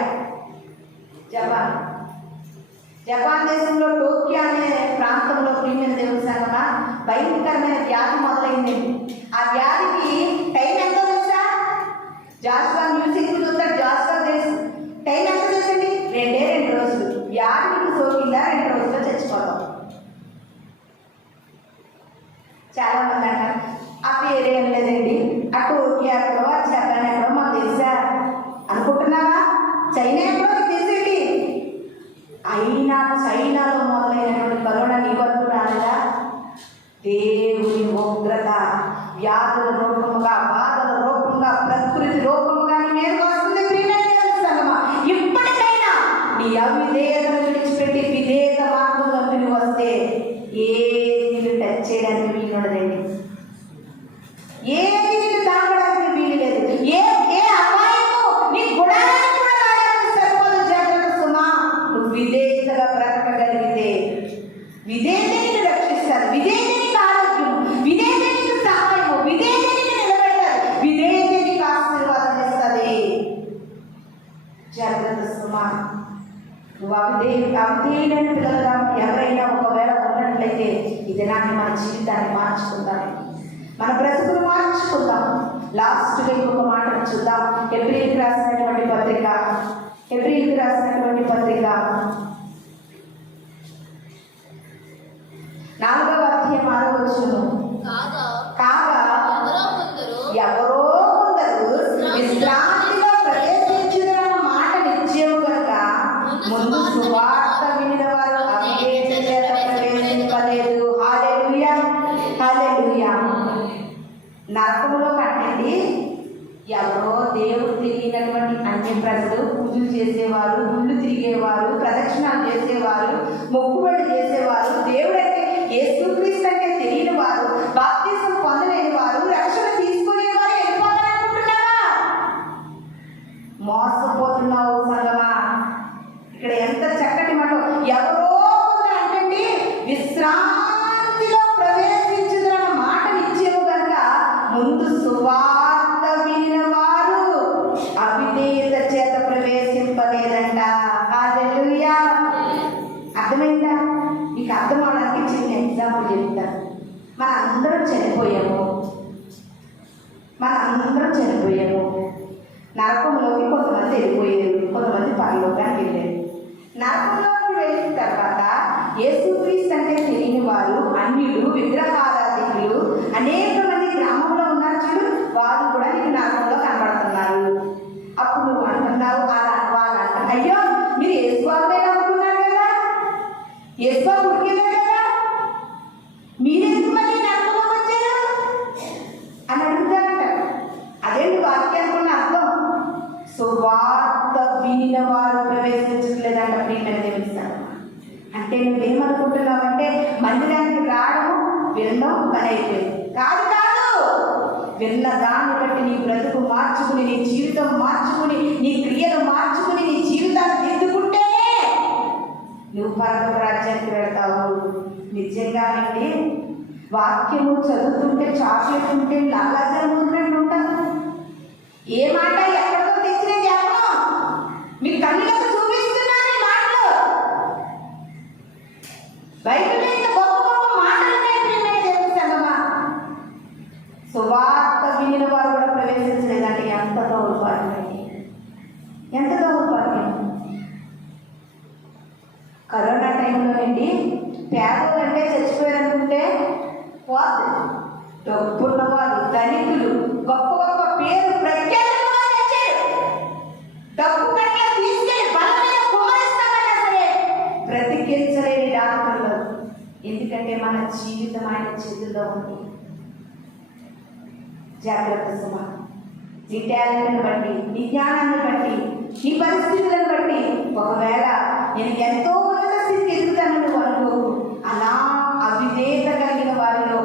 జపాన్ దేశంలో టోక్యో అనే ప్రాంతంలో ప్రియమైన దేవుని సంగమా భయంకరమైన వ్యాధి మొదలైందండి. ఆ వ్యాధికి టైం ఎంతో తెలుసా? జాస్వా మ్యూజిక్ చూస్తారు, జాస్వా తెలుసు. టైం ఎంత తెలుసండి? 2 రోజులు. వ్యాధికి సోకిందా 2 రోజుల్లో చచ్చిపోతాం. చాలా మంది అంటారు ఆ పేరేం లేదండి, ఆ టోక్యో ఎక్కడో, ఆ జపాన్ ఎక్కడో మాకు తెలుసా అనుకుంటున్నావా? చైనా ఎక్కడో నీకు తెలిసేది. అయినా చైనాలో మొదలైనటువంటి కరోనా నీ వరకు రాలేదా? దేవుని ఉగ్రత వ్యాధుల రూపముగా, బాధల రూపంగా, ప్రకృతి రూపముగా నీ మీద వస్తుంది. ప్రియమైన ఇప్పటికైనా నీ అవిధేయతను విడిచిపెట్టి విధేయత మార్గంలో నువ్వు వస్తే ఏది టచ్ చేయడానికి వీలు ఉండదండి. ఏది తాగడానికి వీలు లేదు. ఏ అపాయము నీ గుణాలను కూడా రావడానికి సరిపోదు. జాగ్రత్త సుమా. నువ్వు విధేయతగా బ్రతకగలిగితే విధేయత నిన్ను రక్షిస్తారు, విధేయత నీకు ఆరోగ్యం, విధేయత నీకు సహాయము, విధేయత నీకు నిలబెడతారు, విధేయత నీకు ఆశీర్వాదం ఇస్తుంది. జాగ్రత్త సుమా. నువ్వు అవిధేయులైన పిల్లలుగా ఎవరైనా ఒకవేళ ఉన్నట్లయితే ఇది నాటి మన జీవితాన్ని మార్చుకుందాం, మన బ్రతుకును మార్చుకుందాం. లాస్ట్గా ఇంకొక మాటను చూద్దాం. ఏప్రిల్కి రాసినటువంటి పత్రిక 4వ అధ్యాయం 6వ వచనం. కాగా ఎవరో కొందరు విశ్రాంతిలో ప్రవేశించుదన్న మాట నిశ్చయం కనుక ముందు సువార్త వినిన వారు అవిధేయత చేత ప్రవేశింపలేదు. హల్లెలూయా, హల్లెలూయా. నరకంలో కట్టండి ఎవరో దేవుడు తెలియనటువంటి అన్య ప్రజలు పూజలు చేసేవారు, గుళ్ళు తిరిగేవారు, ప్రదక్షిణాలు చేసేవారు, మొక్కుబడి చేసేవారు, దేవుడంటే యేసుక్రీస్తు అంటే తెలియని వారు, బాప్తిసం పొందలేని వారు, రక్షణ తీసుకునేవారు వెళ్ళిపోతారనుకుంటున్నావా? మోసపోతున్నావు సంగమా. ఇక్కడ ఎంత చక్కటి మాట. ఎవరో కొందరు అంటండి విశ్రాంతిలో ప్రవేశించుదన్న మాట నిశ్చయము కనుక ముందు సువార్త వినిన వారు అవిధేయత చేత ప్రవేశింపలేదంట. హల్లెలూయా. అర్థమైందా? మీకు అర్థం అవడానికి చిన్న ఎగ్జాంపుల్ చెప్తాను. మన అందరం చనిపోయాము. నరకంలోకి కొంతమంది వెళ్ళిపోయారు, కొంతమంది పరలోకానికి వెళ్ళారు. నరకంలోకి వెళ్ళిన తర్వాత యేసుక్రీస్తు అంటే తెలియని వారు, అన్యులు, విగ్రహారాధికులు అనేక మంది గ్రామంలో ఉన్నారు చూడు, వారు కూడా నీకు నరకంలో కనబడుతున్నారు. అప్పుడు నువ్వు అంటున్నావు, వాళ్ళు అంటారు, అయ్యో మీరు యేసుబాబునే నమ్ముకున్నారు కదా, యేసుబాబు ఉడికినారు కదా, మీరెందుకు మళ్ళీ నరకంలోకి వచ్చారు అని అడుగుతారంట. అదేంటి వాక్యానికి ఉన్న అర్థం? సువార్త వినిన వారు ప్రవేశించట్లేదంట. ప్రియమైన దేవుని సంగమా, అంటే నువ్వేమనుకుంటున్నావంటే మందిరానికి రావడం వినడం పని అయిపోయింది. కాదు కాదు, విన్న దాన్ని బట్టి నీ బ్రతుకు మార్చుకుని, నీ జీవితం మార్చుకుని, నీ క్రియలు మార్చుకుని, నీ జీవితాన్ని దిద్దుకుంటే నువ్వు పరలోక రాజ్యానికి వెళ్తావు. నిజంగా అండి, వాక్యము చదువుతుంటే చాక్లెట్ ఉంటే లాలాజలం ఉన్నట్టు ఉంటాను. ఏ మాట ఎక్కడితో తెచ్చిన చెప్పను, మీ కళ్ళకు చూపిస్తున్నాను ఈ మాటలు. బైబిల్ ఇంత గొప్ప గొప్ప మాటలు నేర్పించమ్మా. సువార్త వినిన వారు కూడా ప్రవేశించలేదంటే ఎంత దౌర్భాగ్యం, ఎంత దౌర్భాగ్యం. కరోనా టైంలో అండి పేదలు అంటే చచ్చిపోయారనుకుంటే పోతే డబ్బున్న వాళ్ళు, ధనికులు, గొప్ప గొప్ప పేరు ప్రఖ్యాతులుగా తెచ్చారు. డబ్బు కట్ల తీసుకెళ్ళి బల మీద కుమ్మరిస్తామన్నా సరే బ్రతికించలేని డాక్టర్లు. ఎందుకంటే మన జీవితం ఆయన చేతుల్లో ఉంది. జాగ్రత్త సుమా. నీ టాలెంట్ని బట్టి, నీ జ్ఞానాన్ని బట్టి, నీ పరిస్థితులను బట్టి ఒకవేళ నేను ఎంతో ఉన్నత స్థితికి ఎదుగుతానని నువ్వు అనుకోకు. అలా అవిధేయత కలిగిన వారిలో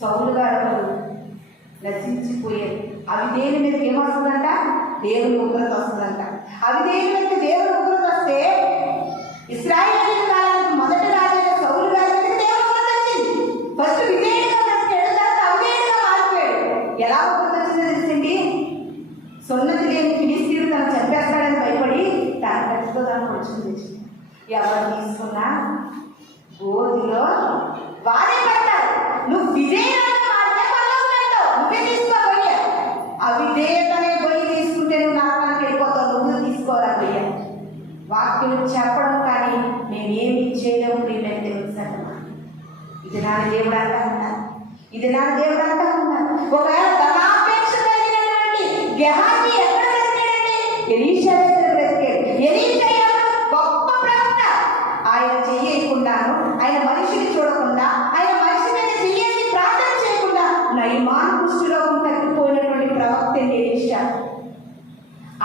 సౌలు గారు నశించిపోయారు. అవిధేయుని మీదకి ఏమొస్తుందంట? దేవుని ఉగ్రత వస్తుందంట. అవిధేయుని మీదకి దేవుని ఉగ్రత వస్తే ఇశ్రాయేలు కాలానికి మొదటి రాజైన సౌలు గారి మీదకి దేవుని ఉగ్రత వచ్చింది. ఫస్ట్ విధేయుడిగా బ్రతికాడు, తర్వాత అవిధేయుడిగా మారిపోయాడు. ఎలా ఉగ్రత వచ్చిందో తెలిసింది. సున్నతి లేని ఫిలిస్తీయుడు తను చంపేస్తాడని భయపడి తన కట్టుతో తను వచ్చింది. ఎవరు తీసుకున్నా గోధిలో వారే పడతారు. నువ్వు విధేయుడిగా మారితే పరలోకం వెళ్తావు. నువ్వే తీసుకోబోయా. అవిధేయతనే పోయి తీసుకుంటే నువ్వు నరకానికి వెళ్ళిపోతావు. నువ్వు తీసుకోరా పోయా. వాక్యం చెప్పడం కానీ మేమేమి చేయలేము. ప్రియమైన దేవుని సంగమా, ఇది నా దేవుడు అంటా ఉన్నారు, ఇది నా దేవుడు అంటా ఉన్నారు. ఒకవేళ ధనాపేక్ష కలిగినటువంటి గెహాజీ ఎక్కడ బ్రతికాడండి? ఎలీషా దగ్గర బ్రతికాడు. ఎలీషా గొప్ప ప్రవక్త. ఆయన చెయ్యకుండాను, ఆయన మనిషిని చూడకుండా, ఆయన మనిషి మీద చెయ్యేసి ప్రార్థన చేయకుండా నయమాన్ కుష్ఠరోగం తగ్గిపోయినటువంటి ప్రవక్త ఎలీషా.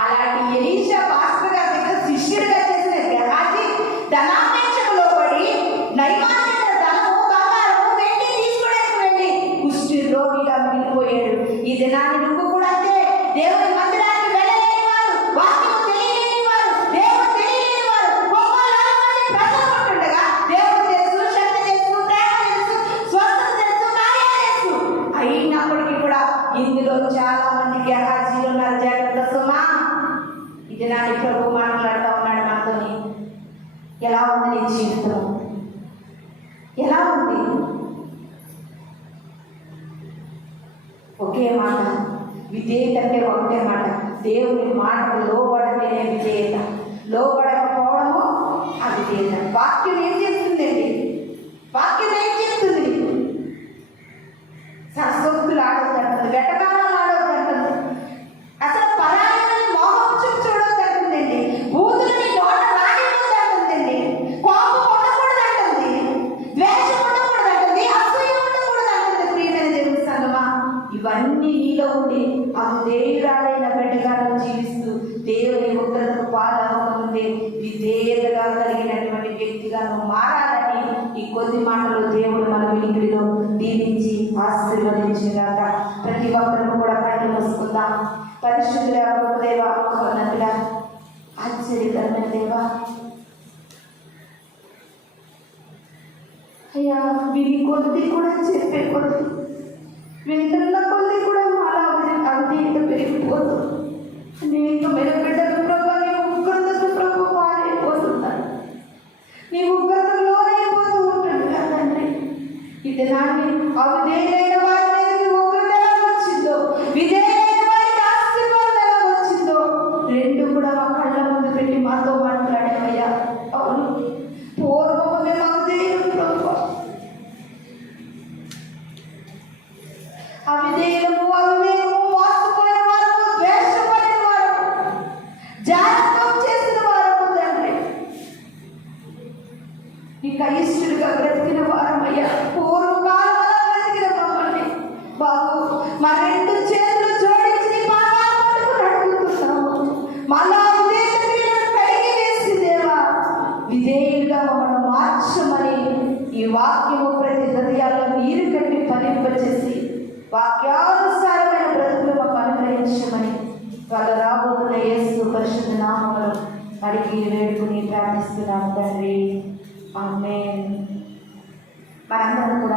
అలాంటి ఎలీషా పాస్టర్ గారి దగ్గర శిష్యుడిగా చేసిన గెహాజీ ధనాపేక్షకు లోబడి నయమాన్ దగ్గర ధనము, బంగారము, వెండి తీసుకోవడానికి వెళ్ళి కుష్ఠి రోగిగా మిగిలిపోయాడు. ఈ దినాన్ని నువ్వు కూడా అంతే. దేవుని మందిరానికి వెళ్ళలేని వారు, వాక్యము తెలియలేని వారు, దేవుడు తెలియలేని వారు 3,000 మంది ప్రజలు ఉంటుండగా దేవుడు తెలుసు, శక్తి తెలుసు, ప్రేమ తెలుసు, స్వస్థత తెలుసు, కార్యాలు తెలుసు. అయినప్పటికీ కూడా ఇందులో చాలా మంది గెహాజీలు ఉన్నారు. జాగ్రత్త సుమా. ఇది నాని ప్రభు మాట్లాడుతూ ఉన్నాడు నాతోని. ఎలా ఉంది నీ జీవితం? ఎలా ఉంది? ఒకే మాట, విధేయత అంటే ఒకటే మాట. దేవుని మాటకు లోబడతేనే విధేయత, లోబడకపోవడము అవిధేయత. వాక్యం ఏం చెప్తుందండి? వాక్యం ఏం చెప్తుంది? సరస్వతులు ఆడొద్దంటుంది, వెటకాలను ఆడొద్దంటుంది, అసలు పరాయిని మోహం చూడొద్దంటుందండి, బూతులని నోట రానివ్వద్దంటుందండి, కోపం ఉండకూడదంటుంది, ద్వేషం ఉండకూడదంటుంది, అసూయ ఉండకూడదంటుంది. ప్రియమైన దేవుని సంగమా, ఇవన్నీ నీలో ఉండి అవిధేయురాలైన బిడ్డగా జీవిస్తూ దేవుని ఉగ్రతకు పాలవకముందే విధేయతగా కలిగినటువంటి వ్యక్తిగా నువ్వు మారాలని ఈ కొద్ది మాటలు దేవుడు మన వినికిడిలో దీవించి ఆశీర్వదించినాక ప్రతి ఒక్కరు కూడా కళ్ళు మూసుకుందాం. పరిశుద్ధుల దేవ, ఉన్నతుల ఆశ్చర్యకరమైన దేవా, అయ్యా విని కొద్ది కూడా చెప్పే కొద్ది, వింటున్న కొద్ది కూడా మాలా అవిధేయత పెరిగిపోతుంది. నీకు మీరు బిడ్డలు ప్రభు, నీ ఉగ్రతకు ప్రభు పారైపోతున్నారు, నీ ఉగ్రతకు లోనైపోతూ ఉంటుంది కదండి. ఇది నాన్ని అవిధేయులైన వారి మీదకి ఉగ్రత ఎలా వచ్చిందో, విధేయులైన వారికి ఆశీర్వాదం ఎలా వచ్చిందో వాక్యము ప్రతి హృదయాల్లో నీరు కట్టి ఫలింపచేసి వాక్యానుసారమైన బ్రతుకులు మాకు అనుగ్రహించమని వాళ్ళ రాబోతున్న యేసు పరిశుద్ధ నామములో అడిగి వేడుకుని ప్రార్థిస్తున్నాము తండ్రి. ఆమేన్. మనందరం కూడా